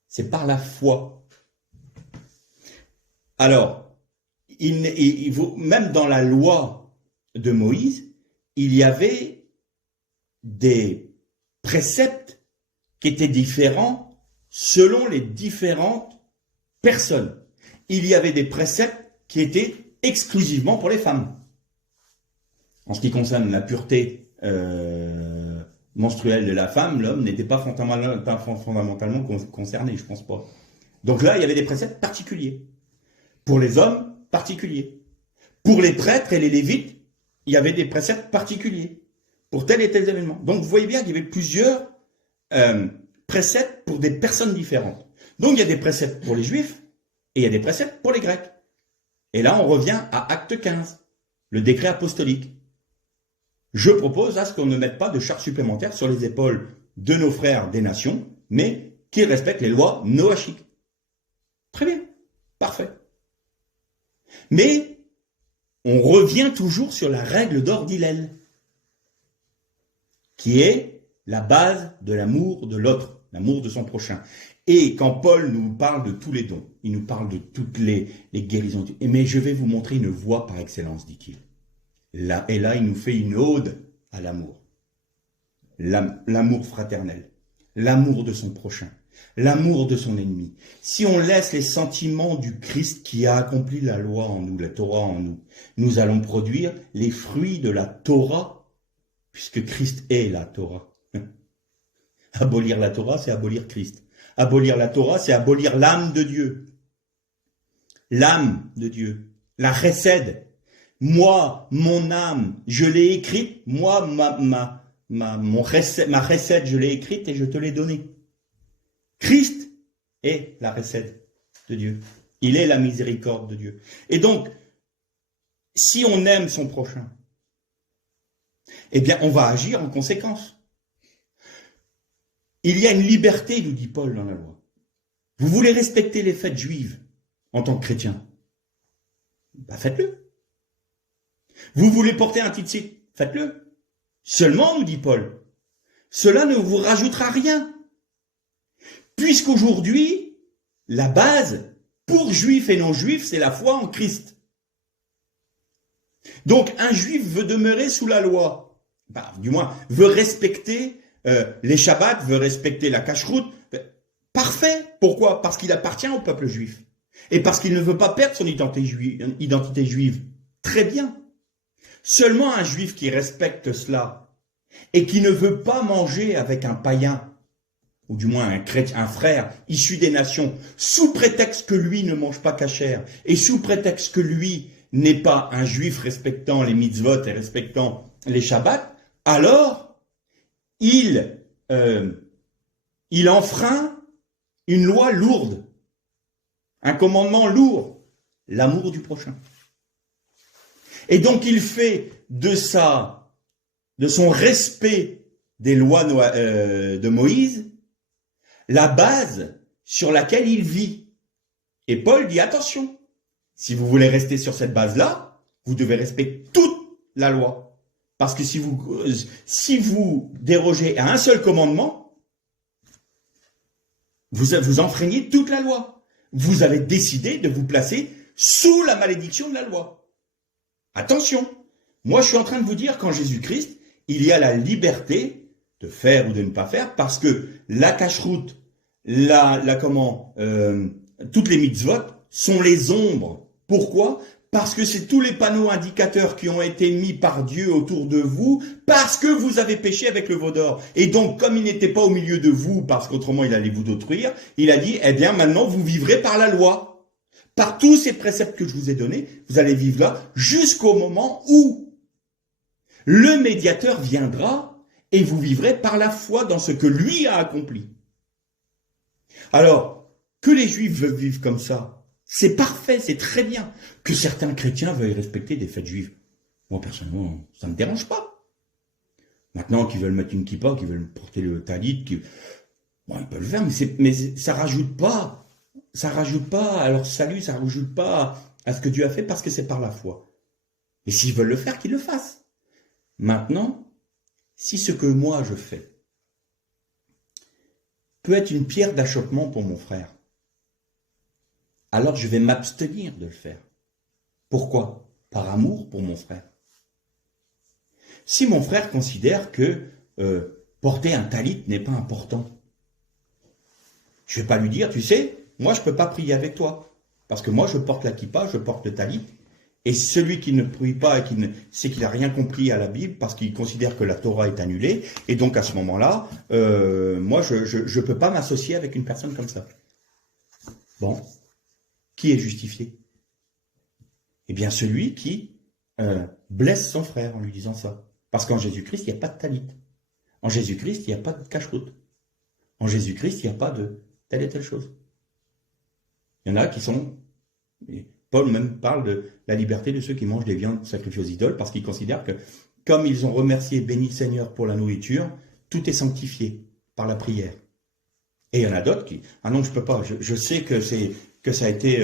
C'est par la foi. Alors, même dans la loi de Moïse, il y avait des préceptes qui étaient différents selon les différentes personnes. Il y avait des préceptes qui étaient exclusivement pour les femmes. En ce qui concerne la pureté menstruelle de la femme, l'homme n'était pas fondamentalement concerné, je pense pas. Donc là, il y avait des préceptes particuliers. Pour les hommes, particuliers. Pour les prêtres et les lévites, il y avait des préceptes particuliers. Pour tel et tel événement. Donc vous voyez bien qu'il y avait plusieurs préceptes pour des personnes différentes. Donc il y a des préceptes pour les juifs et il y a des préceptes pour les grecs. Et là on revient à Acte 15, le décret apostolique. Je propose à ce qu'on ne mette pas de charge supplémentaire sur les épaules de nos frères des nations, mais qu'ils respectent les lois noachiques. Très bien, parfait. Mais on revient toujours sur la règle d'or d'Hillel, qui est la base de l'amour de l'autre, l'amour de son prochain. Et quand Paul nous parle de tous les dons, il nous parle de toutes les guérisons. Mais je vais vous montrer une voie par excellence, dit-il. Là, et là, il nous fait une ode à l'amour. L'amour fraternel, l'amour de son prochain. l'amour de son ennemi, si on laisse les sentiments du Christ qui a accompli la loi en nous, la Torah en nous, nous allons produire les fruits de la Torah, puisque Christ est la Torah. Abolir la Torah, c'est abolir Christ. Abolir la Torah, c'est abolir l'âme de Dieu. L'âme de Dieu. La chesed. Moi, mon âme, je l'ai écrite. Moi, ma chesed, je l'ai écrite et je te l'ai donnée. Christ est la chesed de Dieu. Il est la miséricorde de Dieu. Et donc, si on aime son prochain, eh bien, on va agir en conséquence. Il y a une liberté, nous dit Paul dans la loi. Vous voulez respecter les fêtes juives en tant que chrétien, bah faites-le. Vous voulez porter un titre, faites-le. Seulement, nous dit Paul, cela ne vous rajoutera rien. Puisqu'aujourd'hui, la base, pour juifs et non-juifs, c'est la foi en Christ. Donc, un juif veut demeurer sous la loi, bah, du moins, veut respecter les Shabbats, veut respecter la cacheroute. Parfait. Pourquoi? Parce qu'il appartient au peuple juif. Et parce qu'il ne veut pas perdre son identité juive. Très bien. Seulement un juif qui respecte cela et qui ne veut pas manger avec un païen, ou du moins un chrétien, un frère issu des nations, sous prétexte que lui ne mange pas cachère, et sous prétexte que lui n'est pas un juif respectant les mitzvot et respectant les Shabbats, alors il enfreint une loi lourde, un commandement lourd, l'amour du prochain. Et donc il fait de son respect des lois de Moïse la base sur laquelle il vit. Et Paul dit attention, si vous voulez rester sur cette base-là, vous devez respecter toute la loi. Parce que si vous dérogez à un seul commandement, vous enfreignez toute la loi. Vous avez décidé de vous placer sous la malédiction de la loi. Attention, moi je suis en train de vous dire qu'en Jésus-Christ, il y a la liberté de faire ou de ne pas faire, parce que la cacheroute, toutes les mitzvot sont les ombres. Pourquoi? Parce que c'est tous les panneaux indicateurs qui ont été mis par Dieu autour de vous, parce que vous avez péché avec le veau d'or. Et donc, comme il n'était pas au milieu de vous, parce qu'autrement il allait vous détruire, il a dit, eh bien maintenant vous vivrez par la loi. Par tous ces préceptes que je vous ai donnés, vous allez vivre là, jusqu'au moment où le médiateur viendra et vous vivrez par la foi dans ce que lui a accompli. Alors, que les Juifs veulent vivre comme ça, c'est parfait, c'est très bien. Que certains chrétiens veuillent respecter des fêtes juives, moi personnellement, ça ne me dérange pas. Maintenant, qu'ils veulent mettre une kippa, qu'ils veulent porter le talit, bon, ils peuvent le faire, mais ça rajoute pas à leur salut, ça rajoute pas à ce que Dieu a fait, parce que c'est par la foi. Et s'ils veulent le faire, qu'ils le fassent. Maintenant, si ce que moi je fais peut être une pierre d'achoppement pour mon frère, alors je vais m'abstenir de le faire. Pourquoi? Par amour pour mon frère. Si mon frère considère que porter un talit n'est pas important, je ne vais pas lui dire, tu sais, moi je ne peux pas prier avec toi, parce que moi je porte la kippa, je porte le talit, et celui qui ne prie pas et c'est qu'il n'a rien compris à la Bible, parce qu'il considère que la Torah est annulée, et donc à ce moment-là, moi je ne peux pas m'associer avec une personne comme ça. Bon. Qui est justifié? Eh bien, celui qui blesse son frère en lui disant ça. Parce qu'en Jésus-Christ, il n'y a pas de talit. En Jésus-Christ, il n'y a pas de cacheroute. En Jésus-Christ, il n'y a pas de telle et telle chose. Il y en a qui sont... Paul même parle de la liberté de ceux qui mangent des viandes sacrifiées aux idoles, parce qu'ils considèrent que, comme ils ont remercié, béni le Seigneur pour la nourriture, tout est sanctifié par la prière. Et il y en a d'autres qui... Ah non, je ne peux pas. Je sais que ça a été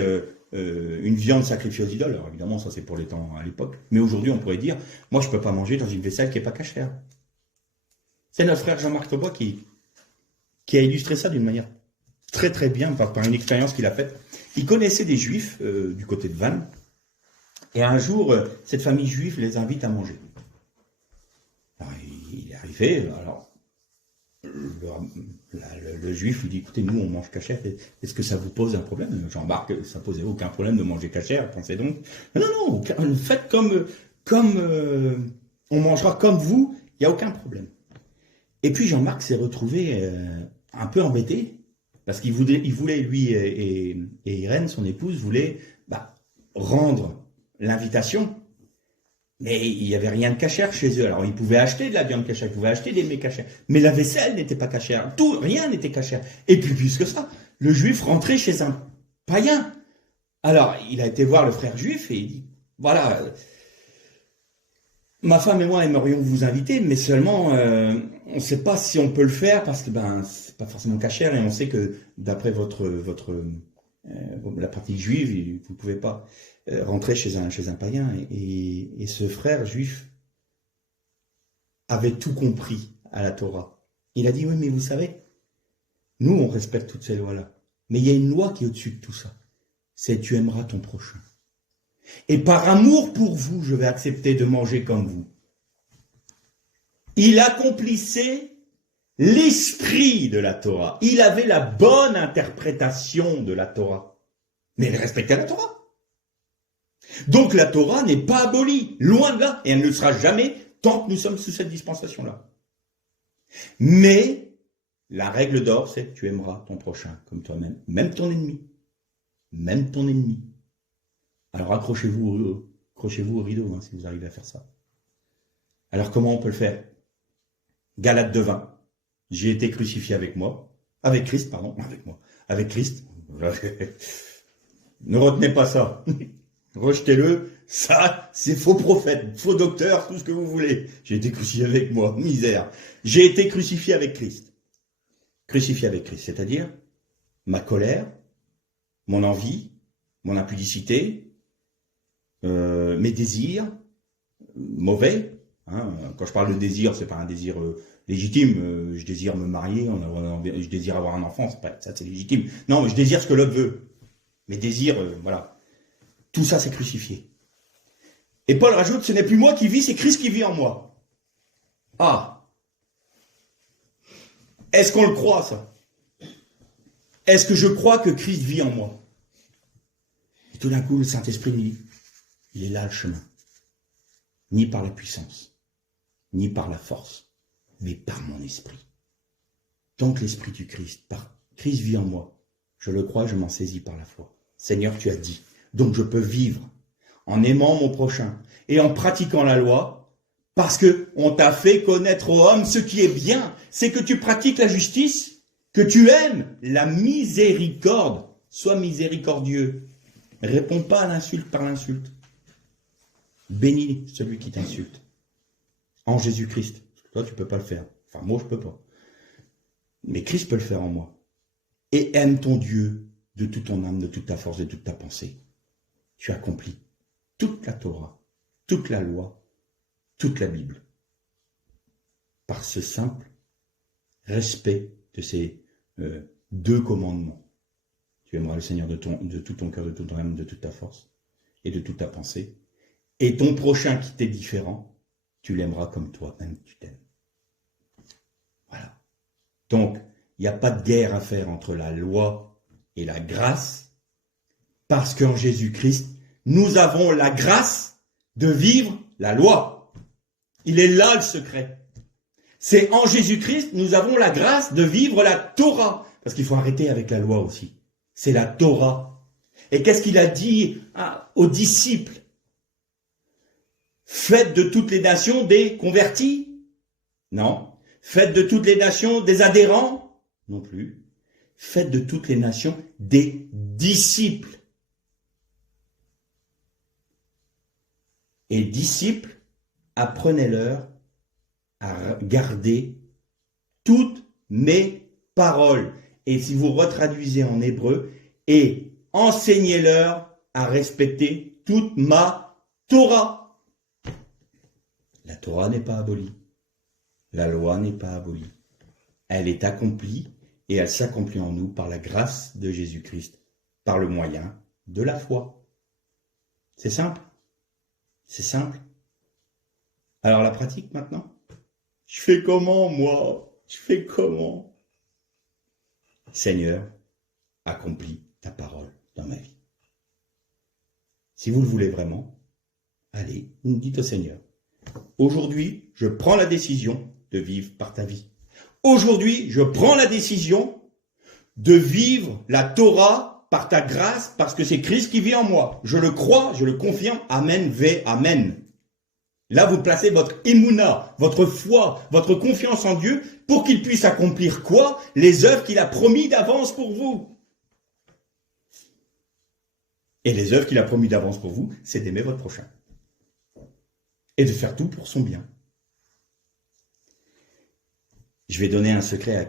une viande sacrifiée aux idoles. Alors évidemment, ça c'est pour les temps à l'époque. Mais aujourd'hui, on pourrait dire, moi je ne peux pas manger dans une vaisselle qui n'est pas cachère. C'est notre frère Jean-Marc Taubois qui a illustré ça d'une manière très très bien par une expérience qu'il a faite. Il connaissait des juifs du côté de Vannes. Et un jour, cette famille juive les invite à manger. Alors, il est arrivé, alors le juif lui dit, écoutez, nous on mange cachère, est-ce que ça vous pose un problème? Jean-Marc, ça posait aucun problème de manger cachère, pensez donc. Non, faites comme on mangera comme vous, il n'y a aucun problème. Et puis Jean-Marc s'est retrouvé un peu embêté, parce qu'il voulait lui et Irène, son épouse, voulaient rendre l'invitation, mais il n'y avait rien de cachère chez eux. Alors ils pouvaient acheter de la viande cachère, ils pouvaient acheter des mets cachères, mais la vaisselle n'était pas cachère, rien n'était cachère. Et puis plus que ça, le juif rentrait chez un païen. Alors il a été voir le frère juif et il dit, voilà, ma femme et moi aimerions vous inviter, mais seulement on ne sait pas si on peut le faire parce que c'est pas forcément cachère et on sait que d'après la pratique juive, vous ne pouvez pas rentrer chez un païen. Et ce frère juif avait tout compris à la Torah. Il a dit, oui, mais vous savez, nous, on respecte toutes ces lois-là. Mais il y a une loi qui est au-dessus de tout ça. C'est tu aimeras ton prochain. Et par amour pour vous, je vais accepter de manger comme vous. Il accomplissait l'esprit de la Torah. Il avait la bonne interprétation de la Torah. Mais il respectait la Torah. Donc la Torah n'est pas abolie, loin de là, et elle ne le sera jamais tant que nous sommes sous cette dispensation-là. Mais la règle d'or, c'est que tu aimeras ton prochain comme toi-même, même ton ennemi. Même ton ennemi. Alors accrochez-vous au rideau si vous arrivez à faire ça. Alors comment on peut le faire? Galates 2:20. J'ai été crucifié avec Christ. Ne retenez pas ça. Rejetez-le. Ça, c'est faux prophète, faux docteur, tout ce que vous voulez. J'ai été crucifié avec moi. Misère. J'ai été crucifié avec Christ. Crucifié avec Christ, c'est-à-dire ma colère, mon envie, mon impudicité, mes désirs mauvais. Quand je parle de désir, c'est pas un désir légitime. Je désire me marier, je désire avoir un enfant, ça c'est légitime. Non, mais je désire ce que l'autre veut. Mes désirs, voilà. Tout ça, c'est crucifié. Et Paul rajoute, ce n'est plus moi qui vis, c'est Christ qui vit en moi. Ah. Est-ce qu'on le croit, ça? Est-ce que je crois que Christ vit en moi? Et tout d'un coup, le Saint-Esprit me dit, il est là le chemin. Ni par la puissance, ni par la force, mais par mon esprit. Donc l'esprit du Christ, Christ vit en moi. Je le crois, je m'en saisis par la foi. Seigneur, tu as dit. Donc je peux vivre en aimant mon prochain et en pratiquant la loi, parce que on t'a fait connaître aux hommes ce qui est bien. C'est que tu pratiques la justice, que tu aimes la miséricorde. Sois miséricordieux. Réponds pas à l'insulte par l'insulte. Bénis celui qui t'insulte. En Jésus-Christ. Toi, tu peux pas le faire. Enfin, moi, je peux pas. Mais Christ peut le faire en moi. Et aime ton Dieu de toute ton âme, de toute ta force, de toute ta pensée. Tu accomplis toute la Torah, toute la loi, toute la Bible. Par ce simple respect de ces deux commandements. Tu aimeras le Seigneur de tout ton cœur, de toute ton âme, de toute ta force et de toute ta pensée. Et ton prochain qui t'est différent, tu l'aimeras comme toi-même tu t'aimes. Voilà. Donc, il n'y a pas de guerre à faire entre la loi et la grâce, parce qu'en Jésus-Christ, nous avons la grâce de vivre la loi. Il est là le secret. C'est en Jésus-Christ, nous avons la grâce de vivre la Torah. Parce qu'il faut arrêter avec la loi aussi. C'est la Torah. Et qu'est-ce qu'il a dit aux disciples? Faites de toutes les nations des convertis? Non. Faites de toutes les nations des adhérents? Non plus. Faites de toutes les nations des disciples. Et disciples, apprenez-leur à garder toutes mes paroles. Et si vous retraduisez en hébreu, et enseignez-leur à respecter toute ma Torah. La Torah n'est pas abolie. La loi n'est pas abolie. Elle est accomplie et elle s'accomplit en nous par la grâce de Jésus-Christ, par le moyen de la foi. C'est simple. C'est simple. Alors la pratique maintenant? Je fais comment moi? Je fais comment? Seigneur, accomplis ta parole dans ma vie. Si vous le voulez vraiment, allez, vous me dites au Seigneur, aujourd'hui, je prends la décision de vivre par ta vie. Aujourd'hui, je prends la décision de vivre la Torah par ta grâce, parce que c'est Christ qui vit en moi. Je le crois, je le confirme. Amen, amen. Là, vous placez votre émouna, votre foi, votre confiance en Dieu pour qu'il puisse accomplir quoi? Les œuvres qu'il a promis d'avance pour vous. Et les œuvres qu'il a promis d'avance pour vous, c'est d'aimer votre prochain. Et de faire tout pour son bien. Je vais donner un secret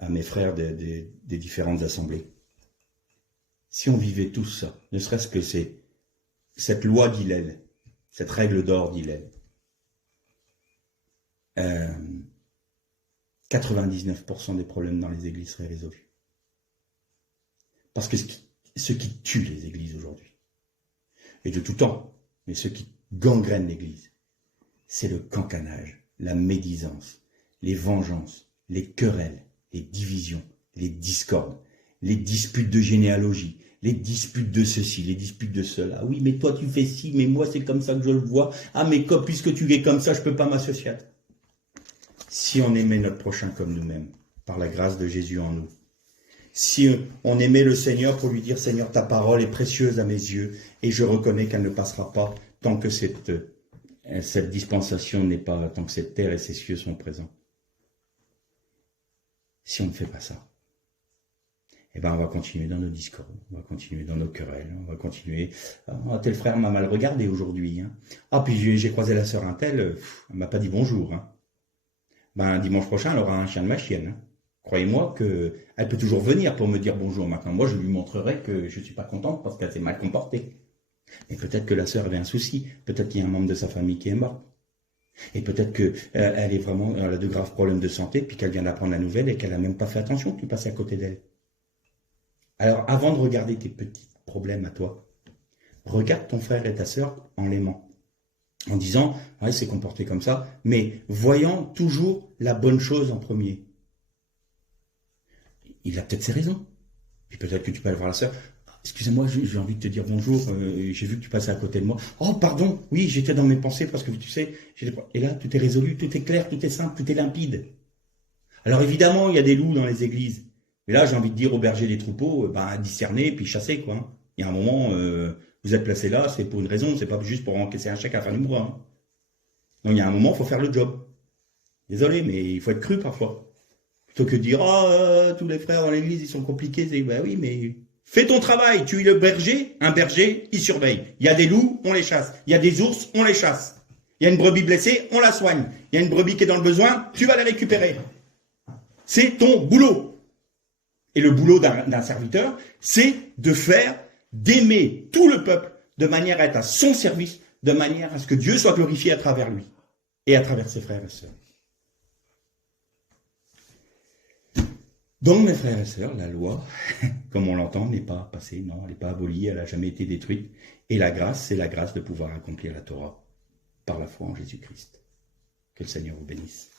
à mes frères des différentes assemblées. Si on vivait tous ça, ne serait-ce que cette loi d'Hillel, cette règle d'or d'Hillel, 99% des problèmes dans les églises seraient résolus. Parce que ce qui tue les églises aujourd'hui, et de tout temps, mais ce qui gangrène l'église, c'est le cancanage, la médisance, les vengeances, les querelles, les divisions, les discordes, les disputes de généalogie, les disputes de ceci, les disputes de cela. Oui, mais toi tu fais ci, mais moi c'est comme ça que je le vois. Ah, mais puisque tu es comme ça, je ne peux pas m'associer. Si on aimait notre prochain comme nous-mêmes, par la grâce de Jésus en nous, si on aimait le Seigneur pour lui dire, Seigneur, ta parole est précieuse à mes yeux, et je reconnais qu'elle ne passera pas tant que cette dispensation n'est pas, tant que cette terre et ces cieux sont présents. Si on ne fait pas ça, eh ben on va continuer dans nos discours, on va continuer dans nos querelles, on va continuer. Ah, tel frère m'a mal regardé aujourd'hui. Hein. Ah, puis j'ai croisé la sœur un tel, elle m'a pas dit bonjour. Hein. Ben dimanche prochain, elle aura un chien de ma chienne. Hein. Croyez-moi qu'elle peut toujours venir pour me dire bonjour. Maintenant, moi, je lui montrerai que je ne suis pas contente parce qu'elle s'est mal comportée. Et peut-être que la sœur avait un souci. Peut-être qu'il y a un membre de sa famille qui est mort. Et peut-être qu'elle a de graves problèmes de santé, puis qu'elle vient d'apprendre la nouvelle et qu'elle n'a même pas fait attention que tu passais à côté d'elle. Alors, avant de regarder tes petits problèmes à toi, regarde ton frère et ta sœur en l'aimant. En disant, ouais, c'est comporté comme ça, mais voyant toujours la bonne chose en premier. Il a peut-être ses raisons. Puis peut-être que tu peux aller voir la sœur. Excusez-moi, j'ai envie de te dire bonjour, j'ai vu que tu passais à côté de moi. Oh, pardon, oui, j'étais dans mes pensées parce que tu sais, et là, tout est résolu, tout est clair, tout est simple, tout est limpide. Alors évidemment, il y a des loups dans les églises. Mais là, j'ai envie de dire aux bergers des troupeaux, discerner puis chasser, quoi. Hein. Il y a un moment, vous êtes placés là, c'est pour une raison, c'est pas juste pour encaisser un chèque à la fin du mois. Hein. Donc il y a un moment, il faut faire le job. Désolé, mais il faut être cru parfois. Plutôt que de dire, tous les frères dans l'église, ils sont compliqués. Ben oui, mais fais ton travail. Tu es le berger, un berger, il surveille. Il y a des loups, on les chasse. Il y a des ours, on les chasse. Il y a une brebis blessée, on la soigne. Il y a une brebis qui est dans le besoin, tu vas la récupérer. C'est ton boulot. Et le boulot d'un serviteur, c'est d'aimer tout le peuple de manière à être à son service, de manière à ce que Dieu soit glorifié à travers lui et à travers ses frères et sœurs. Donc, mes frères et sœurs, la loi, comme on l'entend, n'est pas passée, non, elle n'est pas abolie, elle n'a jamais été détruite. Et la grâce, c'est la grâce de pouvoir accomplir la Torah par la foi en Jésus-Christ. Que le Seigneur vous bénisse.